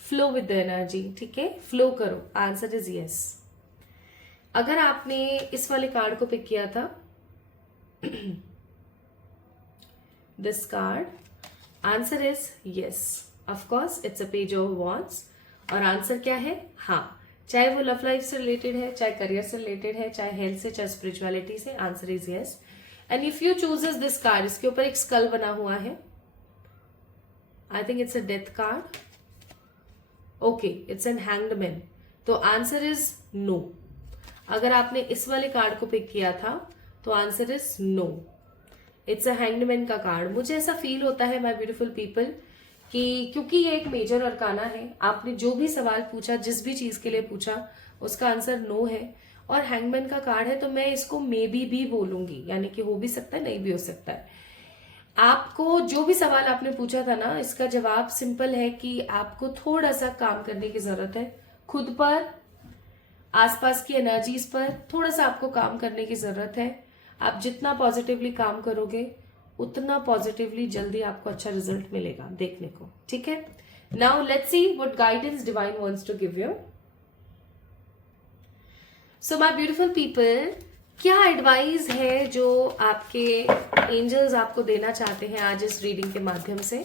flow with the energy, ठीक है, फ्लो करो। Answer is yes. अगर आपने इस वाले कार्ड को पिक किया था this card, answer is yes, of course it's a page of wands, और आंसर क्या है, हाँ। चाहे वो लव लाइफ से रिलेटेड है, चाहे करियर से रिलेटेड है, चाहे हेल्थ से, चाहे स्पिरिचुअलिटी से, answer is yes. And if you chooses this card, इसके ऊपर एक स्कल बना हुआ है, I think it's a death card, okay, it's an hanged man, तो आंसर इज नो। अगर आपने इस वाले कार्ड को पिक किया था तो answer is no, it's a hanged man का कार्ड। मुझे ऐसा फील होता है माय ब्यूटीफुल पीपल कि क्योंकि ये एक मेजर अरकाना है, आपने जो भी सवाल पूछा, जिस भी चीज के लिए पूछा, उसका आंसर नो है और हैंगमैन का कार्ड है, तो मैं इसको मे बी भी बोलूंगी, यानी कि हो भी सकता है, नहीं भी हो सकता है। आपको जो भी सवाल आपने पूछा था ना, इसका जवाब सिंपल है कि आपको थोड़ा सा काम करने की जरूरत है, खुद पर, आसपास की एनर्जीज पर थोड़ा सा आपको काम करने की जरूरत है। आप जितना पॉजिटिवली काम करोगे उतना पॉजिटिवली जल्दी आपको अच्छा रिजल्ट मिलेगा देखने को, ठीक है। Now let's see what guidance divine wants to give you. So my beautiful people, क्या एडवाइस है जो आपके एंजल्स आपको देना चाहते हैं आज इस रीडिंग के माध्यम से।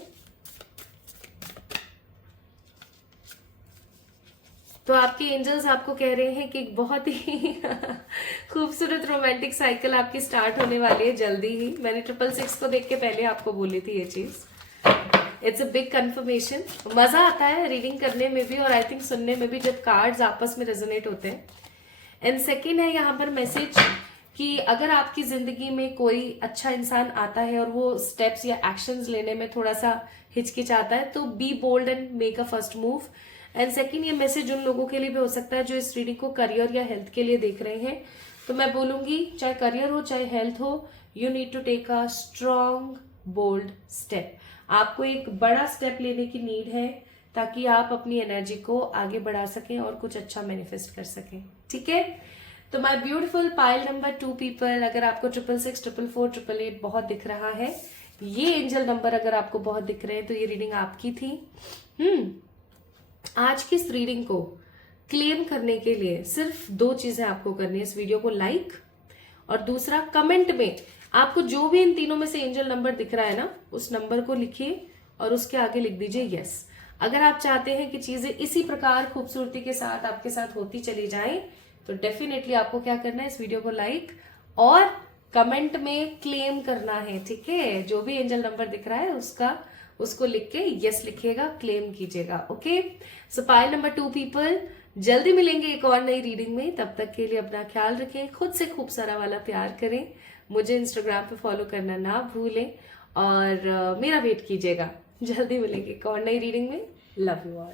तो आपके एंजल्स आपको कह रहे हैं कि एक बहुत ही खूबसूरत रोमांटिक साइकिल आपकी स्टार्ट होने वाली है जल्दी ही। मैंने 666 को देख के पहले आपको बोली थी ये चीज। It's a big confirmation. मजा आता है रीडिंग करने में भी और आई थिंक सुनने में भी, जब कार्ड्स आपस में रेजोनेट होते हैं। एंड सेकेंड है यहाँ पर मैसेज कि अगर आपकी जिंदगी में कोई अच्छा इंसान आता है और वो स्टेप्स या एक्शंस लेने में थोड़ा सा हिचकिचाता है, तो be bold and make a first move. And second, ये मैसेज उन लोगों के लिए भी हो सकता है जो इस रीडिंग को करियर या हेल्थ के लिए देख रहे हैं। तो मैं बोलूंगी, चाहे करियर हो चाहे हेल्थ हो, you need to take a strong bold step. आपको एक बड़ा स्टेप लेने की नीड है ताकि आप अपनी एनर्जी को आगे बढ़ा सकें और कुछ अच्छा मैनिफेस्ट कर सकें। ठीक है, तो my beautiful pile number 2 people, अगर आपको 666, 444, 888 बहुत दिख रहा है, ये एंजल नंबर अगर आपको बहुत दिख रहे हैं, तो ये रीडिंग आपकी थी। आज की इस रीडिंग को क्लेम करने के लिए सिर्फ 2 चीजें आपको करनी है। इस वीडियो को लाइक, और दूसरा कमेंट में आपको जो भी इन तीनों में से एंजल नंबर दिख रहा है ना, उस नंबर को लिखिए और उसके आगे लिख दीजिए यस। अगर आप चाहते हैं कि चीजें इसी प्रकार खूबसूरती के साथ आपके साथ होती चली जाएं, तो डेफिनेटली आपको क्या करना है, इस वीडियो को लाइक और कमेंट में क्लेम करना है। ठीक है, जो भी एंजल नंबर दिख रहा है उसको लिख के यस लिखिएगा, क्लेम कीजिएगा। ओके, सो पाइल नंबर 2 पीपल, जल्दी मिलेंगे एक और नई रीडिंग में। तब तक के लिए अपना ख्याल रखें, खुद से खूब सारा वाला प्यार करें। मुझे इंस्टाग्राम पे फॉलो करना ना भूलें और मेरा वेट कीजिएगा। जल्दी मिलेंगे एक और नई रीडिंग में। Love you all.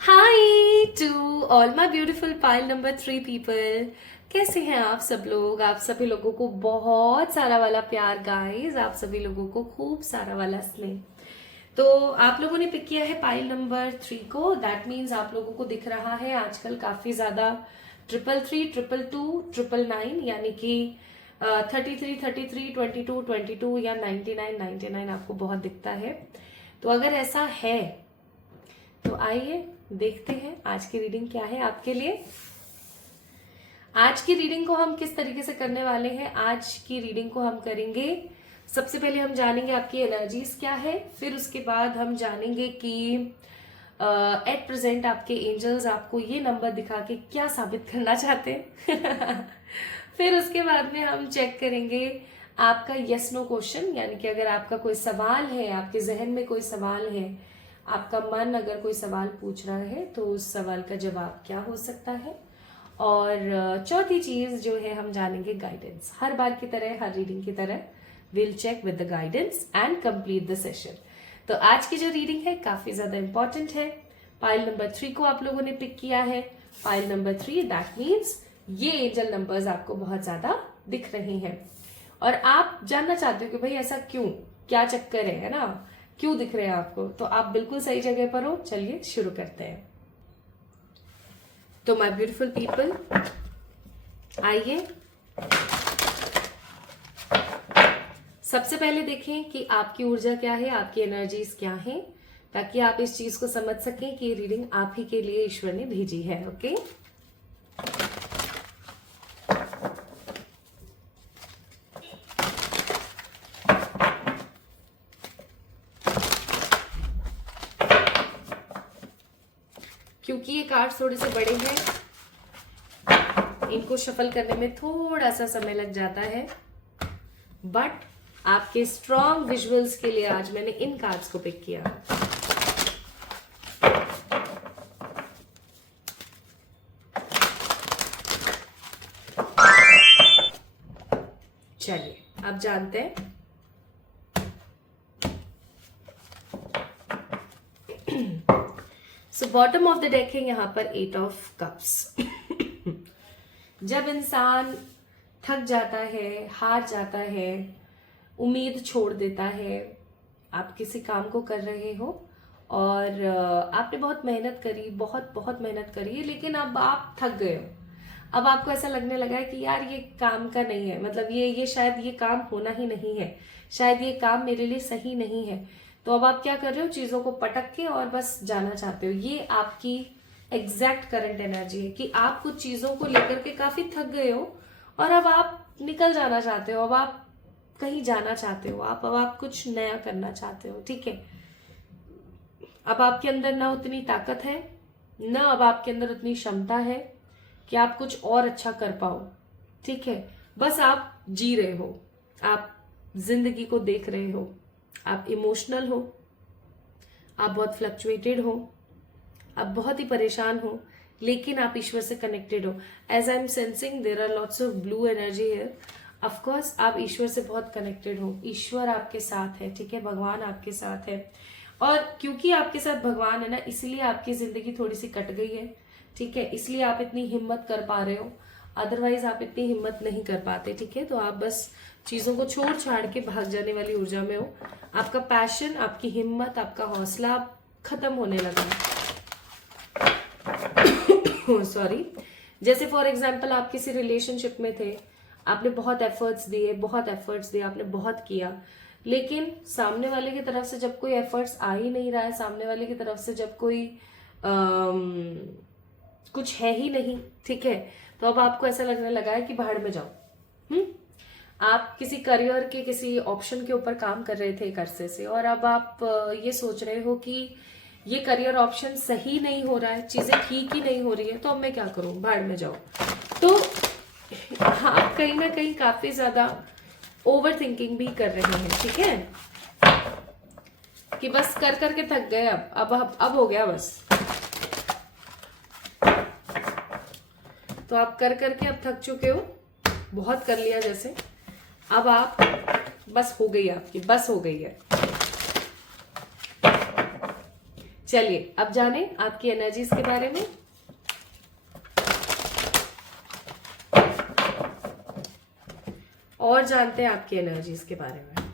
Hi to all my beautiful pile number 3 people, कैसे हैं आप सब लोग? आप सभी लोगों को बहुत सारा वाला प्यार गाइस, आप सभी लोगों को खूब सारा वाला स्नेह। तो आप लोगों ने पिक किया है पाइल नंबर 3 को, दैट मीन्स आप लोगों को दिख रहा है आजकल काफी ज्यादा 333, 222, 999, यानी कि 33, 33, 22, 22 या 99, 99 आपको बहुत दिखता है। तो अगर ऐसा है तो आइए देखते हैं आज की रीडिंग क्या है आपके लिए। आज की रीडिंग को हम किस तरीके से करने वाले हैं? आज की रीडिंग को हम करेंगे, सबसे पहले हम जानेंगे आपकी एनर्जीज क्या है, फिर उसके बाद हम जानेंगे कि एट प्रेजेंट आपके एंजल्स आपको ये नंबर दिखा के क्या साबित करना चाहते हैं। फिर उसके बाद में हम चेक करेंगे आपका यस नो क्वेश्चन, यानी कि अगर आपका कोई सवाल है, आपके जहन में कोई सवाल है, आपका मन अगर कोई सवाल पूछ रहा है, तो उस सवाल का जवाब क्या हो सकता है। और चौथी चीज जो है, हम जानेंगे गाइडेंस। हर बार की तरह, हर रीडिंग की तरह, will check with the guidance and complete the session. तो आज की जो रीडिंग है काफी ज्यादा इंपॉर्टेंट है। पाइल नंबर 3 को आप लोगों ने पिक किया है। पाइल नंबर 3, दैट मीन्स ये एंजल नंबर्स आपको बहुत ज्यादा दिख रहे हैं और आप जानना चाहते हो कि भाई ऐसा क्यों, क्या चक्कर है ना, क्यों दिख रहे हैं आपको। तो आप बिल्कुल सही जगह पर हो। चलिए शुरू करते हैं। तो माय ब्यूटीफुल पीपल, आइए सबसे पहले देखें कि आपकी ऊर्जा क्या है, आपकी एनर्जीज क्या है, ताकि आप इस चीज को समझ सकें कि ये रीडिंग आप ही के लिए ईश्वर ने भेजी है। ओके, क्योंकि ये कार्ड थोड़े से बड़े हैं, इनको शफल करने में थोड़ा सा समय लग जाता है, बट आपके स्ट्रॉन्ग विजुअल्स के लिए आज मैंने इन कार्ड्स को पिक किया। चलिए अब जानते हैं। So bottom of the deck है यहाँ पर 8 ऑफ कप्स। जब इंसान थक जाता है, हार जाता है, उम्मीद छोड़ देता है, आप किसी काम को कर रहे हो और आपने बहुत मेहनत करी, बहुत बहुत मेहनत करी है, लेकिन अब आप थक गए हो। अब आपको ऐसा लगने लगा है कि यार ये काम का नहीं है, मतलब ये शायद ये काम होना ही नहीं है, शायद ये काम मेरे लिए सही नहीं है। तो अब आप क्या कर रहे हो, चीजों को पटक के और बस जाना चाहते हो। ये आपकी एग्जैक्ट करंट एनर्जी है कि आप कुछ चीजों को लेकर के काफी थक गए हो और अब आप निकल जाना चाहते हो, अब आप कहीं जाना चाहते हो, अब आप कुछ नया करना चाहते हो। ठीक है, अब आपके अंदर ना उतनी ताकत है, ना अब आपके अंदर उतनी क्षमता है कि आप कुछ और अच्छा कर पाओ। ठीक है, बस आप जी रहे हो, आप जिंदगी को देख रहे हो, आप इमोशनल हो, आप बहुत फ्लक्चुएटेड हो, आप बहुत ही परेशान हो, लेकिन आप ईश्वर से कनेक्टेड हो। As I am sensing there are lots of blue energy here. Of course आप ईश्वर से बहुत कनेक्टेड हो, ईश्वर आपके साथ है। ठीक है, भगवान आपके साथ है, और क्योंकि आपके साथ भगवान है ना, इसलिए आपकी जिंदगी थोड़ी सी कट गई है। ठीक है, इसलिए आप इतनी हिम्मत कर पा रहे हो, अदरवाइज आप इतनी हिम्मत नहीं कर पाते। ठीक है, तो आप बस चीजों को छोड़ छाड़ के भाग जाने वाली ऊर्जा में हो। आपका पैशन, आपकी हिम्मत, आपका हौसला खत्म होने लगा सॉरी जैसे फॉर एग्जाम्पल आप किसी रिलेशनशिप में थे, आपने बहुत एफर्ट्स दिए, आपने बहुत किया, लेकिन सामने वाले की तरफ से जब कोई एफर्ट्स आ ही नहीं रहा है, सामने वाले की तरफ से जब कोई कुछ है ही नहीं, ठीक है, तो अब आपको ऐसा लगने लगा है कि भाड़ में जाओ। आप किसी करियर के किसी ऑप्शन के ऊपर काम कर रहे थे एक अरसे से, और अब आप ये सोच रहे हो कि ये करियर ऑप्शन सही नहीं हो रहा है, चीजें ठीक ही नहीं हो रही है, तो अब मैं क्या करूं, भाड़ में जाओ। तो आप कहीं ना कहीं काफी ज्यादा ओवर थिंकिंग भी कर रहे हैं। ठीक है, कि बस कर करके थक गए, अब हो गया बस। तो आप कर करके अब थक चुके हो, बहुत कर लिया जैसे, अब आप बस हो गई, आपकी बस हो गई है। चलिए अब जाने आपकी एनर्जीज के बारे में। और जानते हैं आपकी एनर्जीज के बारे में।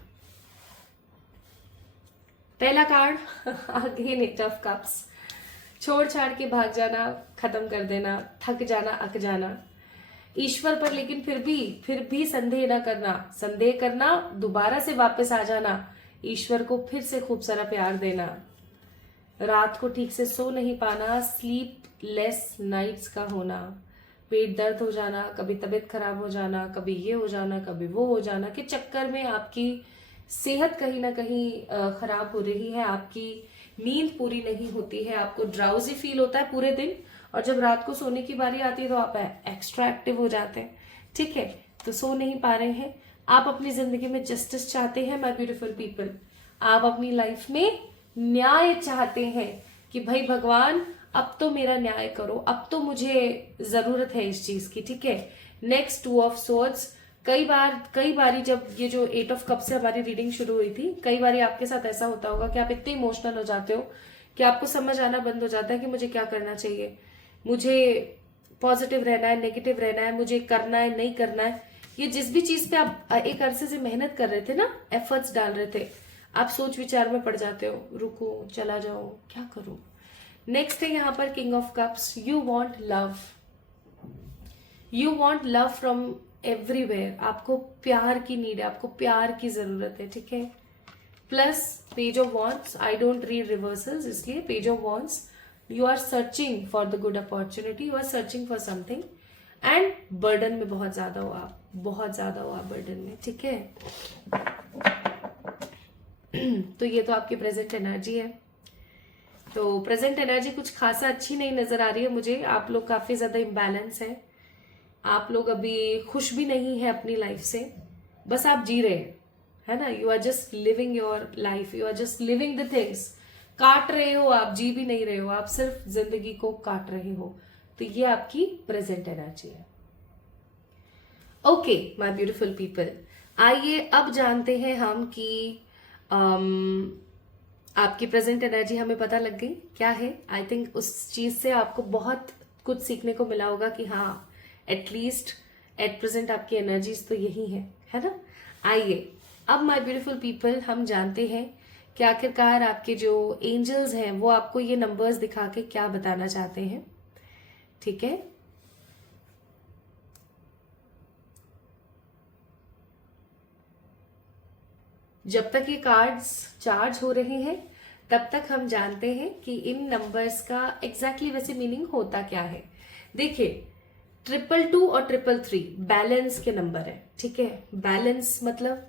पहला card again eight of cups, छोड़ छाड़ के भाग जाना, खत्म कर देना, थक जाना, अक जाना ईश्वर पर, लेकिन फिर भी संदेह करना, दोबारा से वापस आ जाना, ईश्वर को फिर से खूब सारा प्यार देना, रात को ठीक से सो नहीं पाना, स्लीपलेस नाइट्स का होना, पेट दर्द हो जाना, कभी तबीयत खराब हो जाना, कभी ये हो जाना, कभी वो हो जाना, के चक्कर में आपकी सेहत कहीं ना कहीं खराब हो रही है, आपकी नींद पूरी नहीं होती है, आपको ड्राउजी फील होता है पूरे दिन, और जब रात को सोने की बारी आती है तो आप एक्स्ट्रा एक्टिव हो जाते हैं। ठीक है, तो सो नहीं पा रहे हैं, आप अपनी जिंदगी में जस्टिस चाहते हैं माय ब्यूटीफुल पीपल, आप अपनी लाइफ में न्याय चाहते हैं कि भाई भगवान अब तो मेरा न्याय करो, अब तो मुझे जरूरत है इस चीज की। ठीक है, नेक्स्ट 2 ऑफ सोर्ड्स, कई बारी जब ये जो 8 ऑफ कप से हमारी रीडिंग शुरू हुई थी, कई बारी आपके साथ ऐसा होता होगा कि आप इतने इमोशनल हो जाते हो कि आपको समझ आना बंद हो जाता है कि मुझे क्या करना चाहिए, मुझे पॉजिटिव रहना है, नेगेटिव रहना है, मुझे करना है, नहीं करना है। ये जिस भी चीज पे आप एक अरसे से मेहनत कर रहे थे ना, एफर्ट्स डाल रहे थे, आप सोच विचार में पड़ जाते हो, रुको, चला जाओ, क्या करूं। नेक्स्ट है यहाँ पर king of cups, you want love from everywhere, आपको प्यार की नीड है, आपको प्यार की जरूरत है। ठीक है, plus page of wands, I don't read reversals, इसलिए page of wands, you are searching for the good opportunity, you are searching for something, and burden में बहुत ज्यादा हो आप, बर्डन में। ठीक है, तो ये तो आपकी प्रेजेंट एनर्जी है। तो प्रेजेंट एनर्जी कुछ खासा अच्छी नहीं नजर आ रही है मुझे, आप लोग काफी ज्यादा इम्बैलेंस है, आप लोग अभी खुश भी नहीं है अपनी लाइफ से, बस आप जी रहे हैं, है ना, you are just living your life, you are just living the things, काट रहे हो आप, जी भी नहीं रहे हो, आप सिर्फ जिंदगी को काट रहे हो। तो ये आपकी प्रेजेंट एनर्जी है। ओके माय ब्यूटीफुल पीपल, आइए अब जानते हैं हम कि आपकी प्रेजेंट एनर्जी हमें पता लग गई क्या है। आई थिंक उस चीज से आपको बहुत कुछ सीखने को मिला होगा कि हाँ, एटलीस्ट एट प्रेजेंट आपकी एनर्जीज तो यही है ना। आइए अब माय ब्यूटीफुल पीपल हम जानते हैं कि आखिरकार आपके जो एंजल्स हैं वो आपको ये नंबर्स दिखा के क्या बताना चाहते हैं। ठीक है, जब तक ये कार्ड्स चार्ज हो रहे हैं तब तक हम जानते हैं कि इन नंबर्स का एग्जैक्टली वैसे मीनिंग होता क्या है। देखिए 222 और 333 बैलेंस के नंबर है। ठीक है, बैलेंस मतलब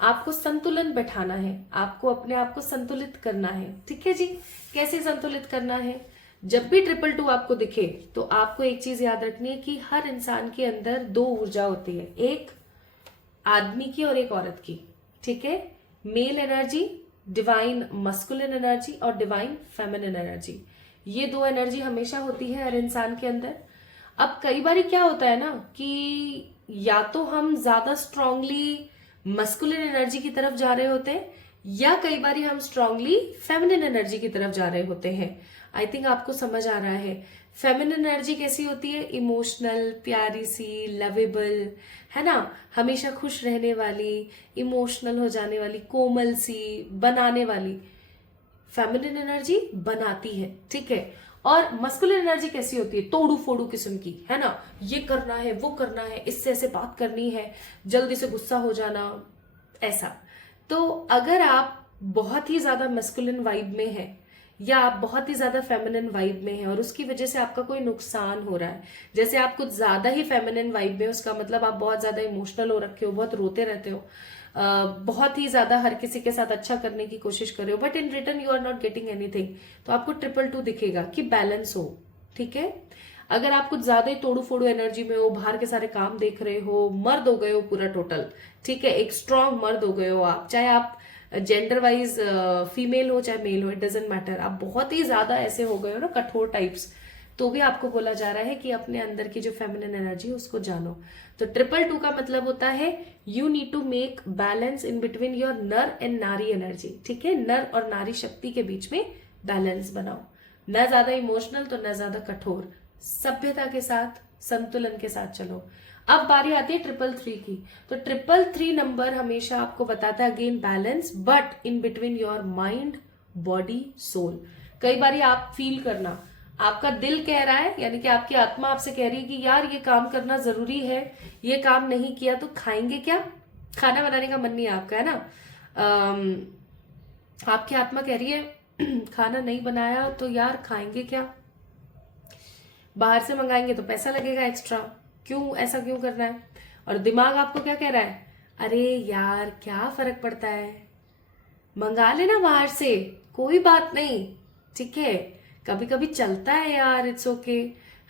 आपको संतुलन बैठाना है, आपको अपने आप को संतुलित करना है। ठीक है जी, कैसे संतुलित करना है? जब भी 222 आपको दिखे तो आपको एक चीज याद रखनी है कि हर इंसान के अंदर दो ऊर्जा होती है, एक आदमी की और एक औरत की। ठीक है, mail energy, divine masculine energy और डिवाइन फेमिनिन एनर्जी, ये दो एनर्जी हमेशा होती है हर इंसान के अंदर। अब कई बार क्या होता है ना कि या तो हम ज्यादा स्ट्रांगली मस्कुलिन एनर्जी की तरफ जा रहे होते हैं या कई बार हम स्ट्रांगली फेमिनिन एनर्जी की तरफ जा रहे होते हैं। आई थिंक आपको समझ आ रहा है। फेमिनिन एनर्जी कैसी होती है? इमोशनल, प्यारी सी, लवेबल, है ना, हमेशा खुश रहने वाली, इमोशनल हो जाने वाली, कोमल सी, बनाने वाली। फेमिनिन एनर्जी बनाती है। ठीक है, और मस्कुलिन एनर्जी कैसी होती है? तोड़ू फोड़ू किस्म की, है ना, ये करना है, वो करना है, इससे ऐसे बात करनी है, जल्दी से गुस्सा हो जाना, ऐसा। तो अगर आप बहुत ही ज्यादा मस्कुलिन वाइब में है या आप बहुत ही ज्यादा फेमिनिन वाइब में है और उसकी वजह से आपका कोई नुकसान हो रहा है, जैसे आप कुछ ज्यादा ही फेमिनिन वाइब में, उसका मतलब आप बहुत ज्यादा इमोशनल हो रखे हो, बहुत रोते रहते हो, बहुत ही ज्यादा हर किसी के साथ अच्छा करने की कोशिश कर रहे हो, but in return you are not getting anything, तो आपको 222 दिखेगा कि बैलेंस हो। ठीक है, अगर आप कुछ ज्यादा ही तोड़ू फोड़ू एनर्जी में हो, बाहर के सारे काम देख रहे हो, मर्द हो गए हो पूरा टोटल, ठीक है, एक स्ट्रांग मर्द हो गए हो आप, चाहे आप जेंडर वाइज फीमेल हो चाहे मेल हो, इट डजेंट मैटर, आप बहुत ही ज्यादा ऐसे हो गए हो ना, कठोर टाइप्स, तो भी आपको बोला जा रहा है कि अपने अंदर की जो फेमिनिन एनर्जी है उसको जानो। तो 222 का मतलब होता है you need to make balance in between your नर एंड नारी एनर्जी। ठीक है, नर और नारी शक्ति के बीच में बैलेंस बनाओ, न ज्यादा इमोशनल तो न ज्यादा कठोर, सभ्यता के साथ, संतुलन के साथ चलो। अब बारी आती है 333 की। तो 333 नंबर हमेशा आपको बताता है again balance, but in between your mind, body, soul. कई बार आप फील करना, आपका दिल कह रहा है, यानी कि आपकी आत्मा आपसे कह रही है कि यार ये काम करना जरूरी है, ये काम नहीं किया तो खाएंगे क्या, खाना बनाने का मन नहीं है आपका, है ना, आपकी आत्मा कह रही है खाना नहीं बनाया तो यार खाएंगे क्या, बाहर से मंगाएंगे तो पैसा लगेगा एक्स्ट्रा, क्यों ऐसा क्यों करना है। और दिमाग आपको क्या कह रहा है? अरे यार क्या फर्क पड़ता है, मंगा लेना बाहर से, कोई बात नहीं, ठीक है, कभी कभी चलता है यार, इट्स ओके,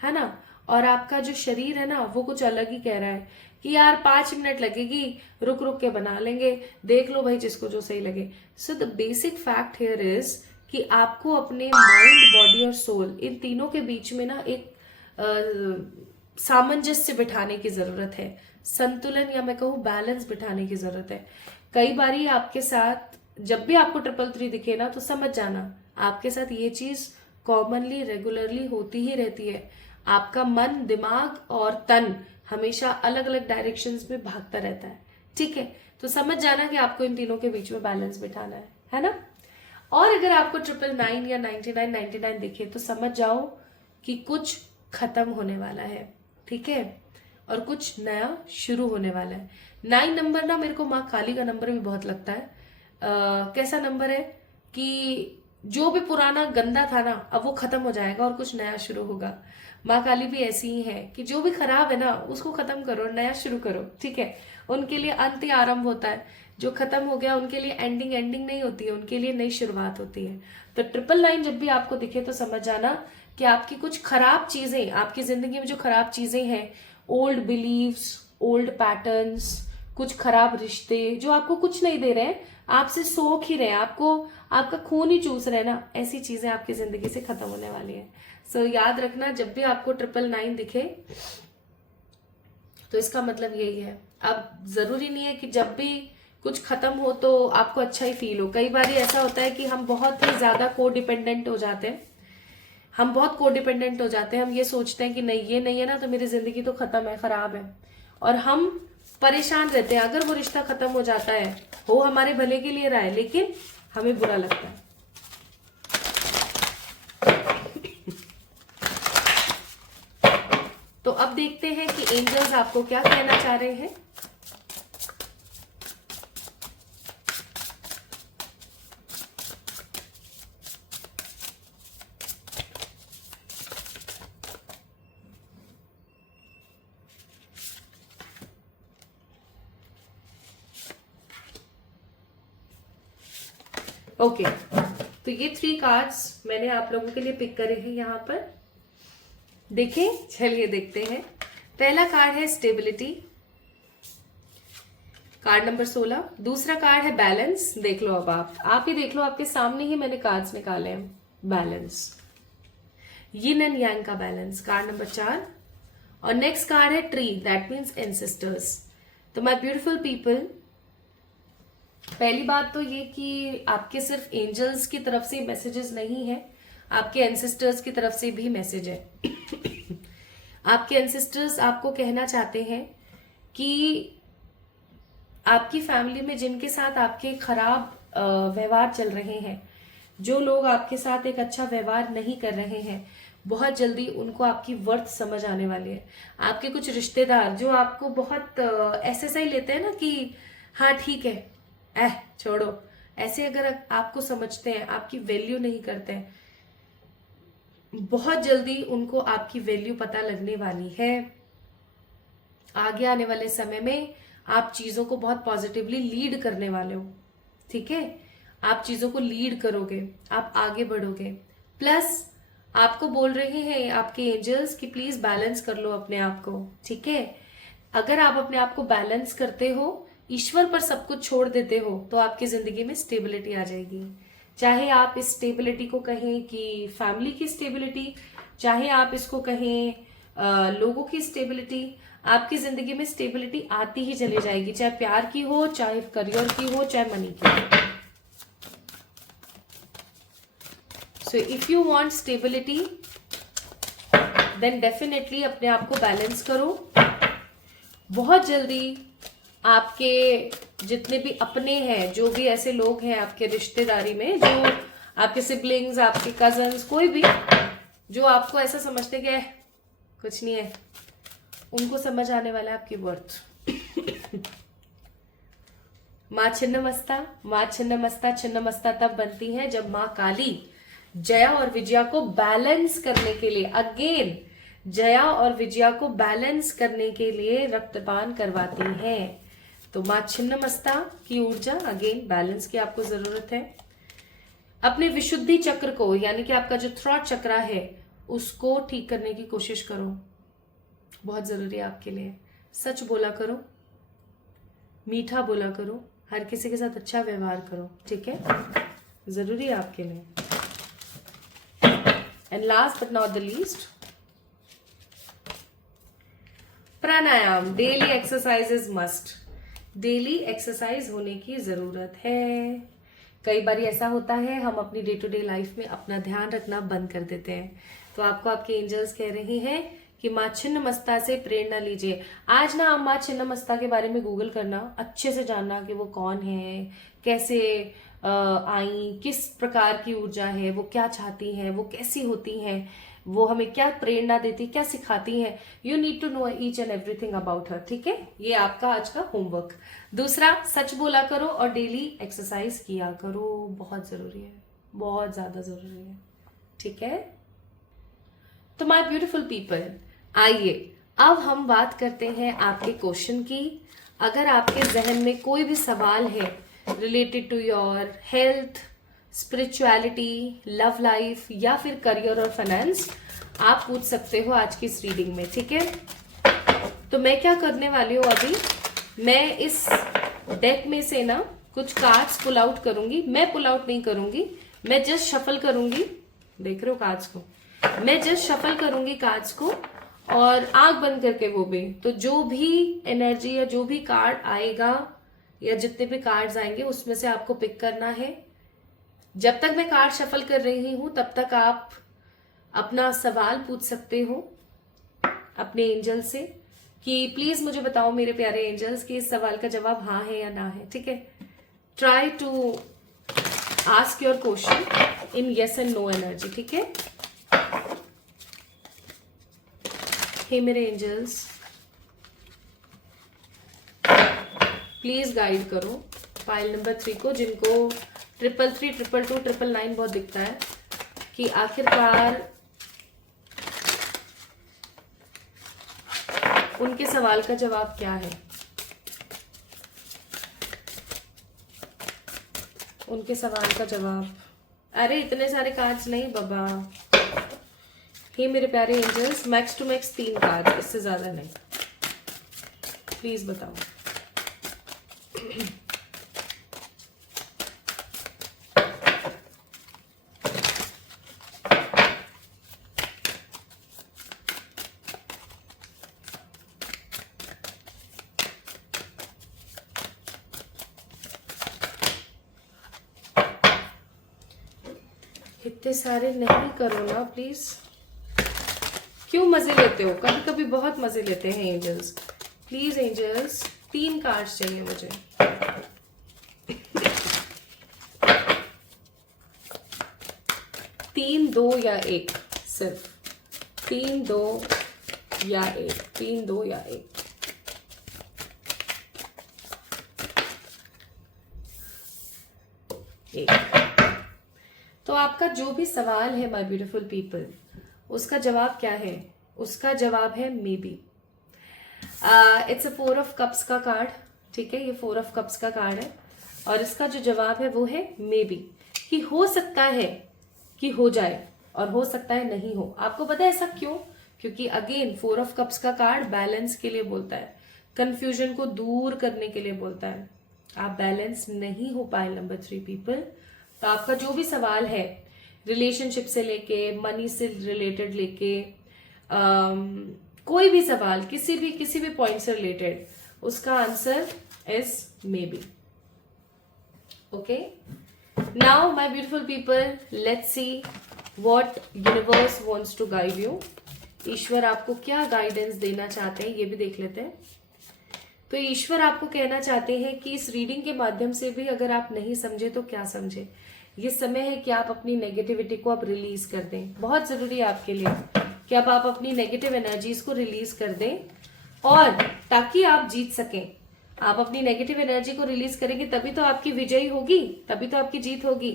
है ना। और आपका जो शरीर है ना वो कुछ अलग ही कह रहा है कि यार 5 मिनट लगेगी, रुक रुक के बना लेंगे, देख लो भाई जिसको जो सही लगे। So the basic fact here is कि आपको अपने माइंड, बॉडी और सोल, इन तीनों के बीच में ना एक सामंजस्य बिठाने की जरूरत है, संतुलन या मैं कहूँ बैलेंस बिठाने की जरूरत है। कई बारी आपके साथ जब भी आपको 333 दिखे ना तो समझ जाना आपके साथ ये चीज कॉमनली, रेगुलरली होती ही रहती है। आपका मन, दिमाग और तन हमेशा अलग अलग डायरेक्शंस में भागता रहता है। ठीक है, तो समझ जाना कि आपको इन तीनों के बीच में बैलेंस बिठाना है ना। और अगर आपको 999 या 9999 दिखे तो समझ जाओ कि कुछ खत्म होने वाला है, ठीक है, और कुछ नया शुरू होने वाला है। 9 नंबर ना मेरे को माँ काली का नंबर भी बहुत लगता है। कैसा नंबर है कि जो भी पुराना गंदा था ना अब वो खत्म हो जाएगा और कुछ नया शुरू होगा। माँ काली भी ऐसी ही है कि जो भी खराब है ना उसको खत्म करो, नया शुरू करो। ठीक है, उनके लिए अंत ही आरंभ होता है, जो खत्म हो गया उनके लिए एंडिंग नहीं होती है, उनके लिए नई शुरुआत होती है। तो 999 जब भी आपको दिखे तो समझ जाना कि आपकी कुछ खराब चीजें, आपकी जिंदगी में जो खराब चीजें हैं, ओल्ड बिलीव्स, ओल्ड पैटर्न्स, कुछ खराब रिश्ते जो आपको कुछ नहीं दे रहे हैं, आपसे सोख ही रहे हैं, आपको आपका खून ही चूस रहे हैं ना, ऐसी चीजें आपकी जिंदगी से खत्म होने वाली है। सो याद रखना जब भी आपको 999 दिखे तो इसका मतलब यही है। अब जरूरी नहीं है कि जब भी कुछ खत्म हो तो आपको अच्छा ही फील हो। कई बार ऐसा होता है कि हम बहुत ही ज्यादा कोडिपेंडेंट हो जाते हैं, हम बहुत कोडिपेंडेंट हो जाते हैं, हम ये सोचते हैं कि नहीं ये नहीं है ना तो मेरी जिंदगी तो खत्म है, खराब है, और हम परेशान रहते हैं। अगर वो रिश्ता खत्म हो जाता है, हो हमारे भले के लिए रहा है, लेकिन हमें बुरा लगता है। तो अब देखते हैं कि एंजल्स आपको क्या कहना चाह रहे हैं। ओके, तो ये 3 कार्ड्स मैंने आप लोगों के लिए पिक करे हैं यहाँ पर। देखें, चलिए देखते हैं। पहला कार्ड है स्टेबिलिटी, कार्ड नंबर 16। दूसरा कार्ड है बैलेंस। देख लो, अब आप ही देख लो, आपके सामने ही मैंने कार्ड्स निकाले हैं। बैलेंस, यिन एंड यांग का बैलेंस, कार्ड नंबर 4। और नेक्स्ट कार्ड है ट्री, दैट मीन्स एंसेस्टर्स। तो माय ब्यूटीफुल पीपल, पहली बात तो ये कि आपके सिर्फ एंजल्स की तरफ से मैसेजेस नहीं है, आपके एंसेस्टर्स की तरफ से भी मैसेज है। आपके एंसेस्टर्स आपको कहना चाहते हैं कि आपकी फैमिली में जिनके साथ आपके खराब व्यवहार चल रहे हैं, जो लोग आपके साथ एक अच्छा व्यवहार नहीं कर रहे हैं, बहुत जल्दी उनको आपकी वर्थ समझ आने वाली है। आपके कुछ रिश्तेदार जो आपको बहुत ऐसे सही लेते हैं ना कि हाँ ठीक है, छोड़ो, ऐसे अगर आपको समझते हैं, आपकी वैल्यू नहीं करते हैं, बहुत जल्दी उनको आपकी वैल्यू पता लगने वाली है। आगे आने वाले समय में आप चीजों को बहुत पॉजिटिवली लीड करने वाले हो, ठीक है। आप चीजों को लीड करोगे, आप आगे बढ़ोगे। प्लस आपको बोल रहे हैं आपके एंजल्स कि प्लीज बैलेंस कर लो अपने आप को, ठीक है। अगर आप अपने आप को बैलेंस करते हो, ईश्वर पर सब कुछ छोड़ देते हो, तो आपकी जिंदगी में स्टेबिलिटी आ जाएगी। चाहे आप इस स्टेबिलिटी को कहें कि फैमिली की स्टेबिलिटी, चाहे आप इसको कहें लोगों की स्टेबिलिटी, आपकी जिंदगी में स्टेबिलिटी आती ही चली जाएगी, चाहे प्यार की हो, चाहे करियर की हो, चाहे मनी की हो। So if you want stability, then definitely अपने आप को बैलेंस करो। बहुत जल्दी आपके जितने भी अपने हैं, जो भी ऐसे लोग हैं आपके रिश्तेदारी में, जो आपके सिबलिंग्स, आपके कजन्स, कोई भी जो आपको ऐसा समझते कि कुछ नहीं है, उनको समझ आने वाला है आपकी वर्थ। माँ छिन्नमस्ता, माँ छिन्नमस्ता, छिन्नमस्ता तब बनती है जब माँ काली जया और विजया को बैलेंस करने के लिए, अगेन जया और विजया को बैलेंस करने के लिए रक्तपान करवाती हैं। तो माँ छिन्नमस्ता की ऊर्जा, अगेन बैलेंस की आपको जरूरत है। अपने विशुद्धि चक्र को, यानी कि आपका जो थ्रॉट चक्र है, उसको ठीक करने की कोशिश करो, बहुत जरूरी है आपके लिए। सच बोला करो, मीठा बोला करो, हर किसी के साथ अच्छा व्यवहार करो, ठीक है, जरूरी है आपके लिए। And last but not the least, pranayama, daily exercise is must. Daily exercise होने की जरूरत है। कई बार ऐसा होता है हम अपनी डे टू डे लाइफ में अपना ध्यान रखना बंद कर देते हैं, तो आपको आपके एंजल्स कह रहे हैं कि माँ छिन्नमस्ता से प्रेरणा लीजिए। आज ना आप माँ छिन्नमस्ता के बारे में गूगल करना, अच्छे से जानना कि वो कौन है, कैसे आई, किस प्रकार की ऊर्जा है, वो क्या चाहती हैं, वो कैसी होती हैं, वो हमें क्या प्रेरणा देती, क्या सिखाती हैं। You need to know each and everything about her, ठीक है। ये आपका आज का होमवर्क। दूसरा, सच बोला करो और डेली एक्सरसाइज किया करो, बहुत जरूरी है, बहुत ज्यादा जरूरी है, ठीक है। तो माय ब्यूटीफुल पीपल, आइए अब हम बात करते हैं आपके क्वेश्चन की। अगर आपके जहन में कोई भी सवाल है related to your health, spirituality, love life या फिर करियर और फाइनेंस, आप पूछ सकते हो आज की इस रीडिंग में, ठीक है। तो मैं क्या करने वाली हूँ अभी, मैं इस डेक में से ना कुछ कार्ड्स पुल आउट करूंगी। मैं पुल आउट नहीं करूंगी, मैं जस्ट शफल करूंगी। देख रहे हो कार्ड्स को, मैं जस्ट शफल करूंगी कार्ड्स को, और आंख बंद करके वो भी। तो जो भी एनर्जी या जो भी कार्ड आएगा या जितने भी कार्ड्स आएंगे उसमें से आपको पिक करना है। जब तक मैं कार्ड शफल कर रही हूं तब तक आप अपना सवाल पूछ सकते हो अपने एंजल से कि प्लीज मुझे बताओ मेरे प्यारे एंजल्स कि इस सवाल का जवाब हाँ है या ना है, ठीक है। Try to ask your question in yes and no energy, ठीक है। हे मेरे एंजल्स, प्लीज गाइड करो फाइल नंबर 3 को, जिनको 333, 222, 999 बहुत दिखता है, कि आखिरकार उनके सवाल का जवाब क्या है। उनके सवाल का जवाब। अरे इतने सारे कार्ड्स नहीं बाबा। हे मेरे प्यारे angels, max to max 3 card, इससे ज्यादा नहीं, प्लीज बताओ। इतने सारे नहीं करो ना प्लीज। क्यों मजे लेते हो? कभी कभी बहुत मजे लेते हैं एंजल्स। प्लीज एंजल्स, 3 कार्ड्स चाहिए मुझे। 3, 2 या 1, सिर्फ 3, 2 या 1, 3, 2 या 1। तो आपका जो भी सवाल है माय ब्यूटीफुल पीपल, उसका जवाब क्या है? उसका जवाब है may be. It's a 4 of cups का कार्ड, ठीक है, ये 4 ऑफ कप्स का कार्ड है और इसका जो जवाब है वो है मे बी, कि हो सकता है कि हो जाए और हो सकता है नहीं हो। आपको पता है ऐसा क्यों? क्योंकि अगेन 4 ऑफ कप्स का कार्ड बैलेंस के लिए बोलता है, कंफ्यूजन को दूर करने के लिए बोलता है। आप बैलेंस नहीं हो पाए नंबर 3 पीपल। तो आपका जो भी सवाल है रिलेशनशिप से लेके, मनी से रिलेटेड लेके, कोई भी सवाल किसी भी पॉइंट से रिलेटेड, उसका answer is may be. Okay, now my beautiful people, let's see what universe wants to guide you. ईश्वर आपको क्या गाइडेंस देना चाहते हैं ये भी देख लेते हैं। तो ईश्वर आपको कहना चाहते हैं कि इस रीडिंग के माध्यम से भी अगर आप नहीं समझे तो क्या समझे, ये समय है कि आप अपनी नेगेटिविटी को आप रिलीज कर दें। बहुत जरूरी है आपके लिए कि अब आप अपनी नेगेटिव एनर्जीज को रिलीज कर दें, और ताकि आप जीत सकें। आप अपनी नेगेटिव एनर्जी को रिलीज करेंगे तभी तो आपकी विजयी होगी, तभी तो आपकी जीत होगी।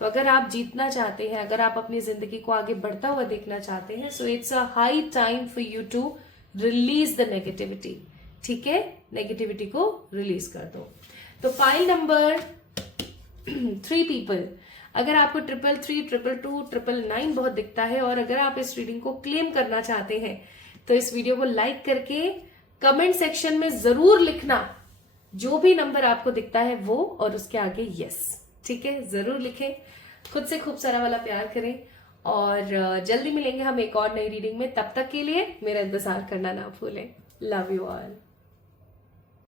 तो अगर आप जीतना चाहते हैं, अगर आप अपनी जिंदगी को आगे बढ़ता हुआ देखना चाहते हैं, so it's a high time for you to release the negativity. ठीक है, नेगेटिविटी को रिलीज कर दो। तो पाइल नंबर 3 पीपल, अगर आपको 333, 222, 999 बहुत दिखता है और अगर आप इस रीडिंग को क्लेम करना चाहते हैं तो इस वीडियो को लाइक करके कमेंट सेक्शन में जरूर लिखना जो भी नंबर आपको दिखता है वो, और उसके आगे यस। ठीक है, जरूर लिखें। खुद से खूब सारा वाला प्यार करें और जल्दी मिलेंगे हम एक और नई रीडिंग में। तब तक के लिए मेरा इंतजार करना ना भूलें। Love you all.